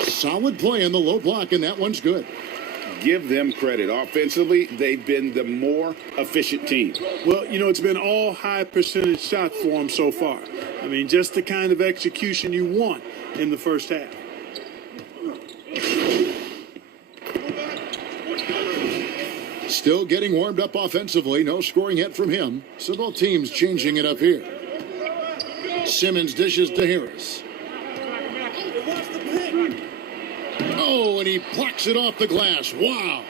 Solid play in the low block, and that one's good. Give them credit. Offensively, they've been the more efficient team. Well, you know, it's been all high percentage shots for them so far. I mean, just the kind of execution you want in the first half. Still getting warmed up offensively. No scoring yet from him. So both teams changing it up here. Simmons dishes to Harris. Oh, and he plucks it off the glass. Wow.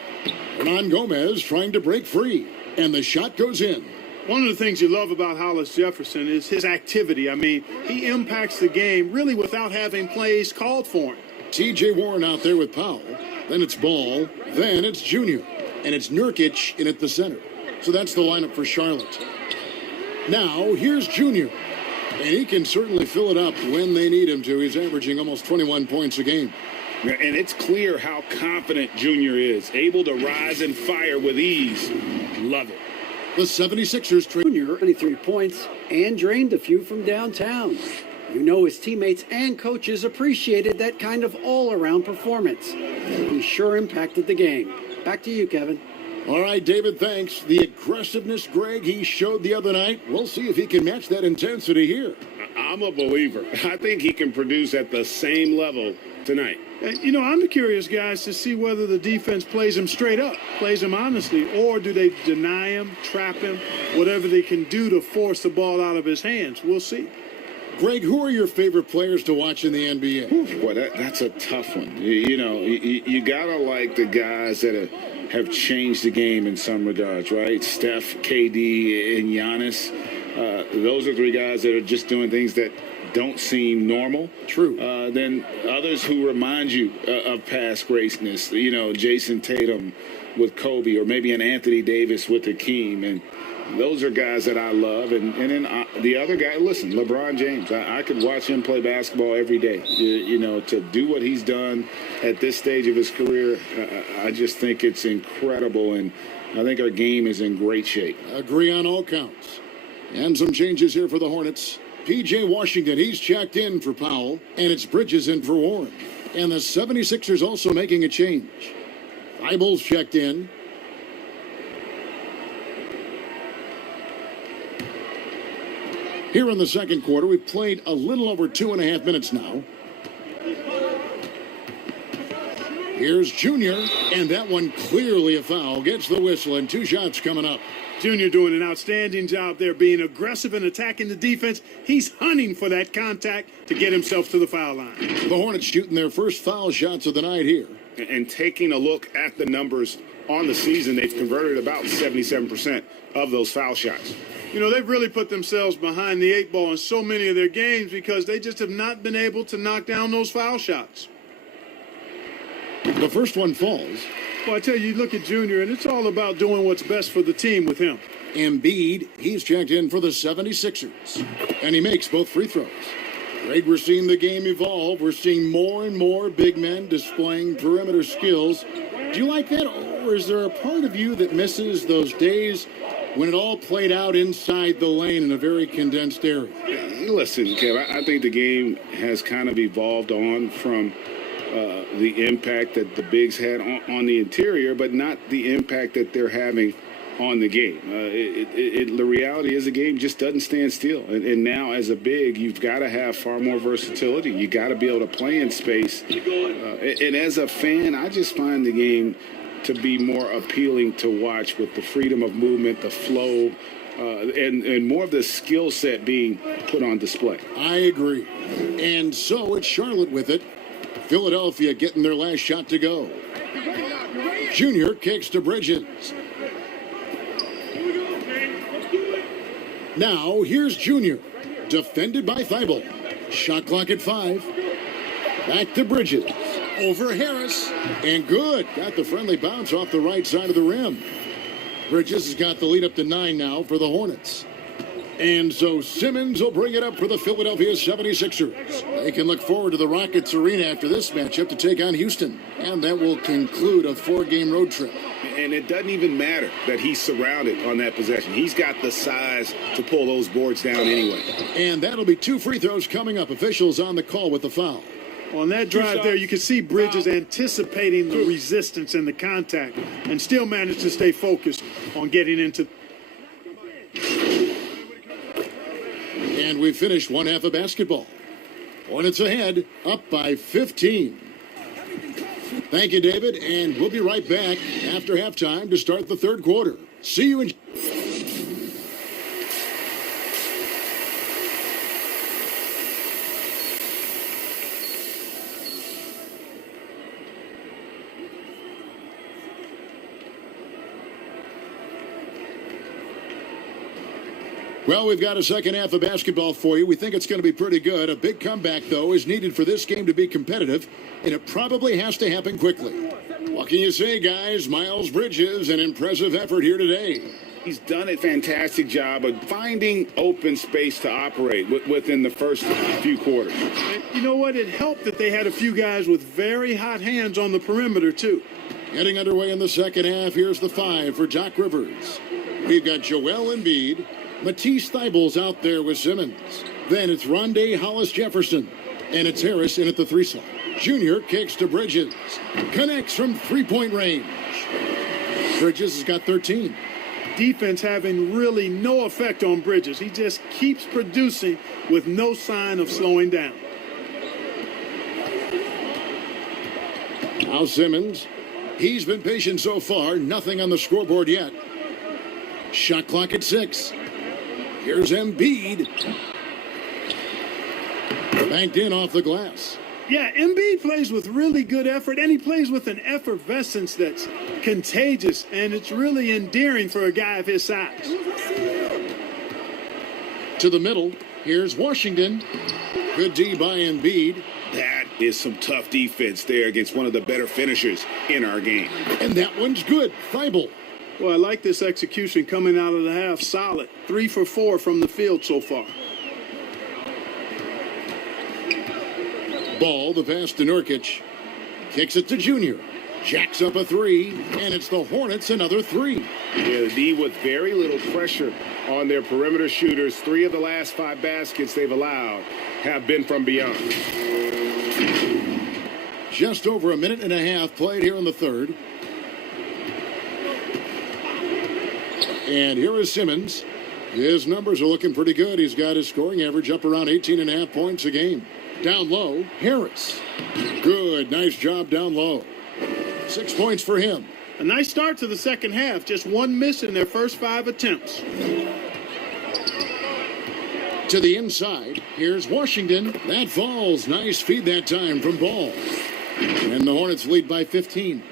Hernan Gomez trying to break free. And the shot goes in. One of the things you love about Hollis Jefferson is his activity. I mean, he impacts the game really without having plays called for him. T.J. Warren out there with Powell. Then it's Ball. Then it's Junior. And it's Nurkic in at the center. So that's the lineup for Charlotte. Now, here's Junior. And he can certainly fill it up when they need him to. He's averaging almost 21 points a game. And it's clear how confident Junior is. Able to rise and fire with ease. Love it. The 76ers Junior, 23 points, and drained a few from downtown. You know his teammates and coaches appreciated that kind of all-around performance. He sure impacted the game. Back to you, Kevin. All right, David, thanks. The aggressiveness, Greg, he showed the other night. We'll see if he can match that intensity here. I'm a believer. I think he can produce at the same level tonight. And, you know, I'm curious, guys, to see whether the defense plays him straight up, plays him honestly, or do they deny him, trap him, whatever they can do to force the ball out of his hands. We'll see. Greg, who are your favorite players to watch in the NBA? Boy, that's a tough one. You got to like the guys that have changed the game in some regards, right? Steph, KD, and Giannis. Those are 3 guys that are just doing things that don't seem normal. True. Then others who remind you of past greatness. You know, Jason Tatum with Kobe, or maybe an Anthony Davis with Hakeem. And those are guys that I love. And then the other guy, listen, LeBron James. I could watch him play basketball every day. You know, to do what he's done at this stage of his career, I just think it's incredible. And I think our game is in great shape. Agree on all counts. And some changes here for the Hornets. P.J. Washington, he's checked in for Powell, and it's Bridges in for Warren. And the 76ers also making a change. Thibault's checked in. Here in the second quarter, we've played a little over 2.5 minutes now. Here's Junior, and that one clearly a foul. Gets the whistle, and 2 shots coming up. Junior doing an outstanding job there, being aggressive and attacking the defense. He's hunting for that contact to get himself to the foul line. The Hornets shooting their first foul shots of the night here. And taking a look at the numbers on the season, they've converted about 77% of those foul shots. You know, they've really put themselves behind the 8 ball in so many of their games because they just have not been able to knock down those foul shots. The first one falls. Well, I tell you, you look at Junior, and it's all about doing what's best for the team with him. Embiid, he's checked in for the 76ers, and he makes both free throws. Greg, we're seeing the game evolve. We're seeing more and more big men displaying perimeter skills. Do you like that, or is there a part of you that misses those days when it all played out inside the lane in a very condensed area? Listen, Kev, I think the game has kind of evolved on from the impact that the bigs had on the interior, but not the impact that they're having on the game. The reality is the game just doesn't stand still. And now as a big, you've got to have far more versatility. You got to be able to play in space. And as a fan, I just find the game to be more appealing to watch with the freedom of movement, the flow, and more of the skill set being put on display. I agree. And so it's Charlotte with it. Philadelphia getting their last shot to go. Junior kicks to Bridges. Now here's Junior. Defended by Thibault. Shot clock at 5. Back to Bridges. Over Harris. And good. Got the friendly bounce off the right side of the rim. Bridges has got the lead up to 9 now for the Hornets. And so Simmons will bring it up for the Philadelphia 76ers. They can look forward to the Rockets Arena after this matchup to take on Houston. And that will conclude a 4-game road trip. And it doesn't even matter that he's surrounded on that possession. He's got the size to pull those boards down anyway. And that'll be 2 free throws coming up. Officials on the call with the foul. On that drive there, you can see Bridges anticipating the resistance and the contact and still managed to stay focused on getting into. And we finished one half of basketball. Hornets ahead, up by 15. Thank you, David, and we'll be right back after halftime to start the third quarter. See you in... Well, we've got a second half of basketball for you. We think it's going to be pretty good. A big comeback, though, is needed for this game to be competitive, and it probably has to happen quickly. What can you say, guys? Miles Bridges, an impressive effort here today. He's done a fantastic job of finding open space to operate within the first few quarters. And you know what? It helped that they had a few guys with very hot hands on the perimeter, too. Getting underway in the second half, here's the 5 for Doc Rivers. We've got Joel Embiid. Matisse Thybulle's out there with Simmons. Then it's Rondé Hollis-Jefferson. And it's Harris in at the 3 slot. Junior kicks to Bridges. Connects from three-point range. Bridges has got 13. Defense having really no effect on Bridges. He just keeps producing with no sign of slowing down. Now Simmons. He's been patient so far. Nothing on the scoreboard yet. Shot clock at 6. Here's Embiid. Banked in off the glass. Yeah, Embiid plays with really good effort, and he plays with an effervescence that's contagious, and it's really endearing for a guy of his size. To the middle, here's Washington. Good D by Embiid. That is some tough defense there against one of the better finishers in our game. And that one's good. Thibault. Well, I like this execution coming out of the half. Solid. 3 for 4 from the field so far. Ball, the pass to Nurkic. Kicks it to Junior. Jacks up a 3, and it's the Hornets another 3. Yeah, the D with very little pressure on their perimeter shooters. 3 of the last 5 baskets they've allowed have been from beyond. Just over a minute and a half played here in the third. And here is Simmons. His numbers are looking pretty good. He's got his scoring average up around 18.5 points a game. Down low, Harris. Good, nice job down low. 6 points for him. A nice start to the second half. Just 1 miss in their first 5 attempts. To the inside, here's Washington. That falls. Nice feed that time from Ball. And the Hornets lead by 15.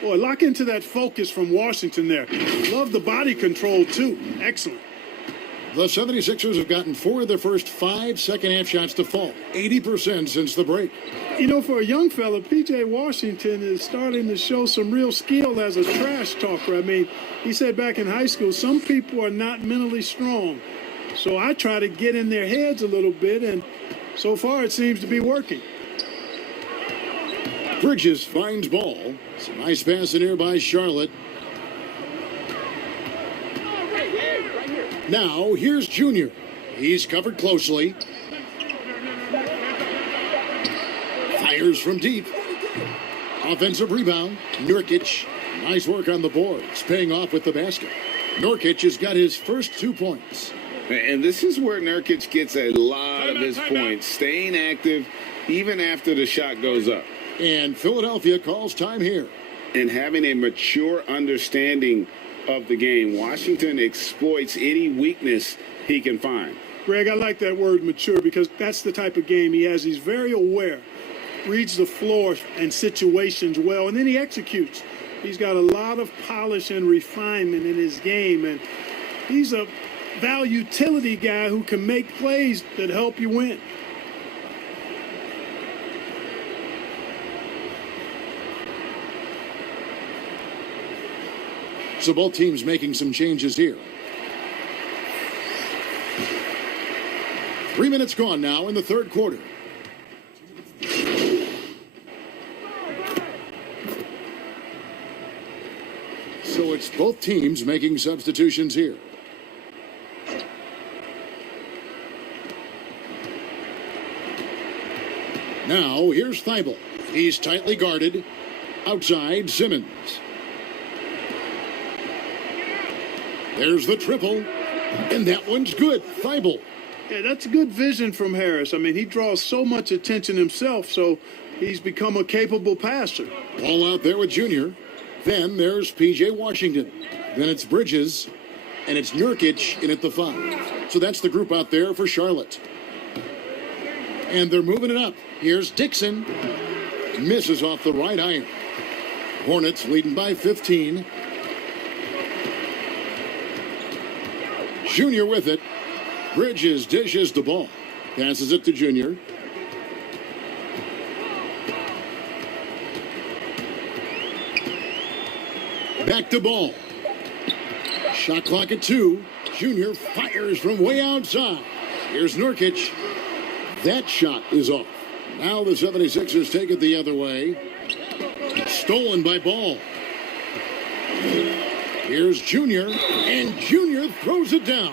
Boy, lock into that focus from Washington there. Love the body control, too. Excellent. The 76ers have gotten 4 of their first 5 second-half shots to fall, 80% since the break. You know, for a young fella, P.J. Washington is starting to show some real skill as a trash talker. I mean, he said back in high school, some people are not mentally strong. So I try to get in their heads a little bit, and so far it seems to be working. Bridges finds ball. It's a nice pass in here by Charlotte. Now, here's Junior. He's covered closely. Fires from deep. Offensive rebound. Nurkic. Nice work on the boards, paying off with the basket. Nurkic has got his first 2 points. And this is where Nurkic gets a lot of his points, staying active even after the shot goes up. And Philadelphia calls time here. And having a mature understanding of the game, Washington exploits any weakness he can find. Greg, I like that word mature because that's the type of game he has. He's very aware, reads the floor and situations well, and then he executes. He's got a lot of polish and refinement in his game, and he's a value utility guy who can make plays that help you win. So both teams making some changes here. 3 minutes gone now in the third quarter. So it's both teams making substitutions here. Now here's Thibault. He's tightly guarded. Outside, Simmons. There's the triple, and that one's good. Thibault. Yeah, that's good vision from Harris. I mean, he draws so much attention himself, so he's become a capable passer. Ball out there with Junior. Then there's P.J. Washington. Then it's Bridges, and it's Nurkic in at the 5. So that's the group out there for Charlotte. And they're moving it up. Here's Dixon. Misses off the right iron. Hornets leading by 15. Junior with it. Bridges dishes the ball. Passes it to Junior. Back to ball. Shot clock at 2. Junior fires from way outside. Here's Nurkic. That shot is off. Now the 76ers take it the other way. Stolen by Ball. Here's Junior, and Junior throws it down.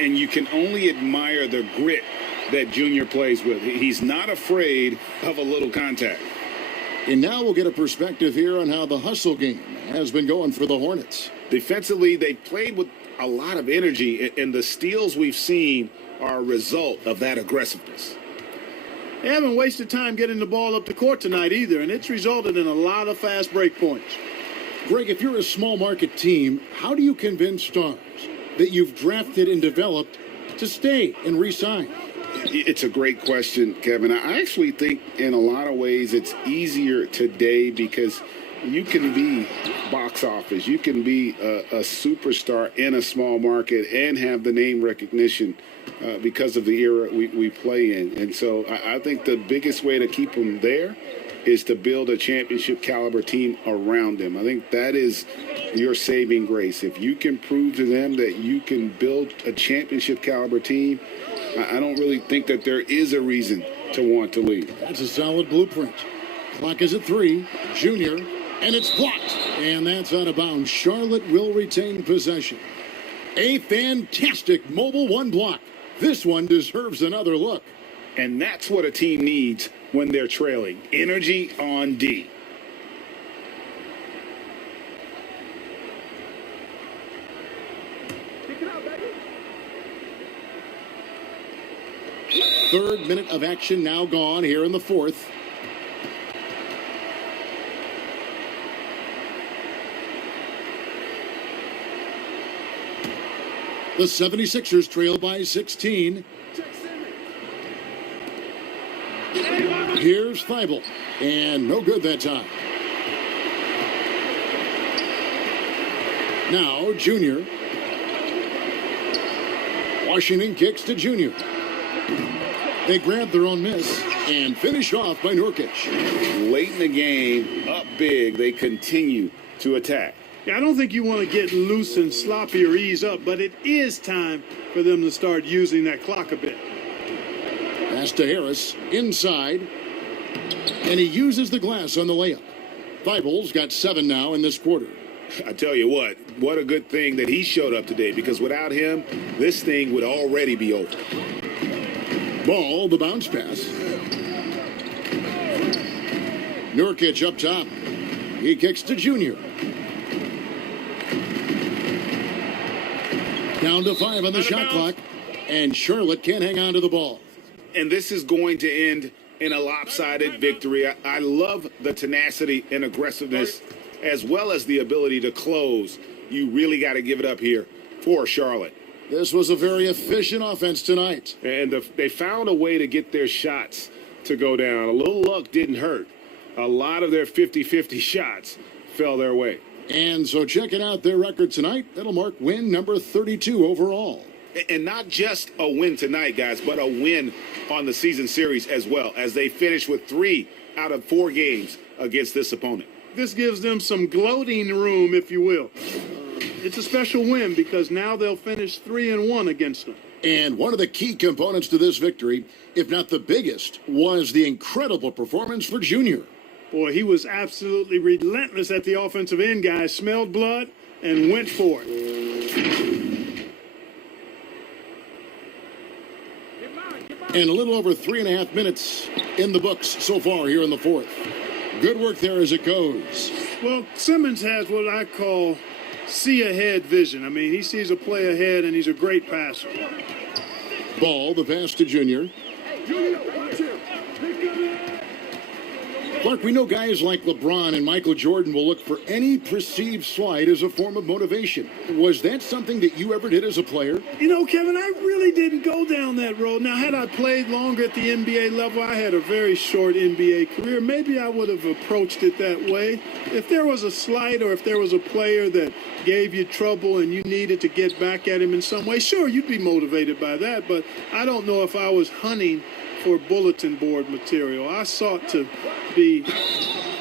And you can only admire the grit that Junior plays with. He's not afraid of a little contact. And now we'll get a perspective here on how the hustle game has been going for the Hornets. Defensively, they played with a lot of energy, and the steals we've seen are a result of that aggressiveness. They haven't wasted time getting the ball up the court tonight either, and it's resulted in a lot of fast break points. Greg, if you're a small market team, how do you convince stars that you've drafted and developed to stay and re-sign? It's a great question, Kevin. I actually think in a lot of ways it's easier today because you can be box office. You can be a superstar in a small market and have the name recognition because of the era we play in. And so I think the biggest way to keep them there is to build a championship caliber team around them. I think that is your saving grace. If you can prove to them that you can build a championship caliber team, I don't really think that there is a reason to want to leave. That's a solid blueprint. Clock is at 3. Junior, and it's blocked. And that's out of bounds. Charlotte will retain possession. A fantastic mobile one block. This one deserves another look. And that's what a team needs when they're trailing. Energy on D. Third minute of action now gone here in the fourth. The 76ers trail by 16. Here's Thibault, and no good that time. Now, Junior. Washington kicks to Junior. They grab their own miss and finish off by Nurkic. Late in the game, up big, they continue to attack. Yeah, I don't think you want to get loose and sloppy or ease up, but it is time for them to start using that clock a bit. Pass to Harris, inside, and he uses the glass on the layup. Thibault's got 7 now in this quarter. I tell you what a good thing that he showed up today, because without him, this thing would already be over. Ball, the bounce pass. Nurkic up top. He kicks to Junior. Down to 5 on the shot clock, and Charlotte can't hang on to the ball. And this is going to end in a lopsided victory. I love the tenacity and aggressiveness, as well as the ability to close. You really got to give it up here for Charlotte. This was a very efficient offense tonight. And they found a way to get their shots to go down. A little luck didn't hurt. A lot of their 50-50 shots fell their way. And so checking out their record tonight, that'll mark win number 32 overall. And not just a win tonight, guys, but a win on the season series as well, as they finish with 3 out of 4 games against this opponent. This gives them some gloating room, if you will. It's a special win because now they'll finish 3-1 against them. And one of the key components to this victory, if not the biggest, was the incredible performance for Junior. Boy, he was absolutely relentless at the offensive end, guys. Smelled blood and went for it. And a little over 3.5 minutes in the books so far here in the fourth. Good work there as it goes. Well, Simmons has what I call see-ahead vision. I mean, he sees a play ahead, and he's a great passer. Ball, the pass to Junior. Clark, we know guys like LeBron and Michael Jordan will look for any perceived slight as a form of motivation. Was that something that you ever did as a player? You know, Kevin, I really didn't go down that road. Now, had I played longer at the NBA level, I had a very short NBA career, maybe I would have approached it that way. If there was a slight or if there was a player that gave you trouble and you needed to get back at him in some way, sure, you'd be motivated by that, but I don't know if I was hunting for bulletin board material. I sought to be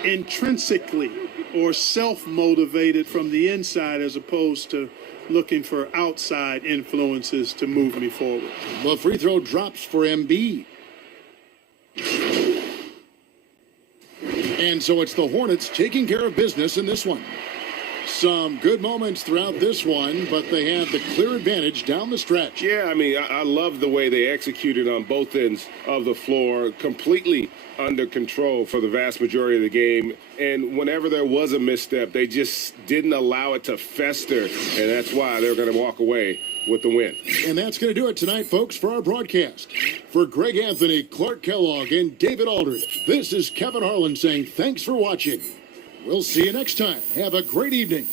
intrinsically or self-motivated from the inside as opposed to looking for outside influences to move me forward. The free throw drops for Embiid. And so it's the Hornets taking care of business in this one. Some good moments throughout this one, but they have the clear advantage down the stretch. Yeah, I mean, I love the way they executed on both ends of the floor, completely under control for the vast majority of the game. And whenever there was a misstep, they just didn't allow it to fester, and that's why they're going to walk away with the win. And that's going to do it tonight, folks, for our broadcast. For Greg Anthony, Clark Kellogg, and David Aldridge, this is Kevin Harlan saying thanks for watching. We'll see you next time. Have a great evening.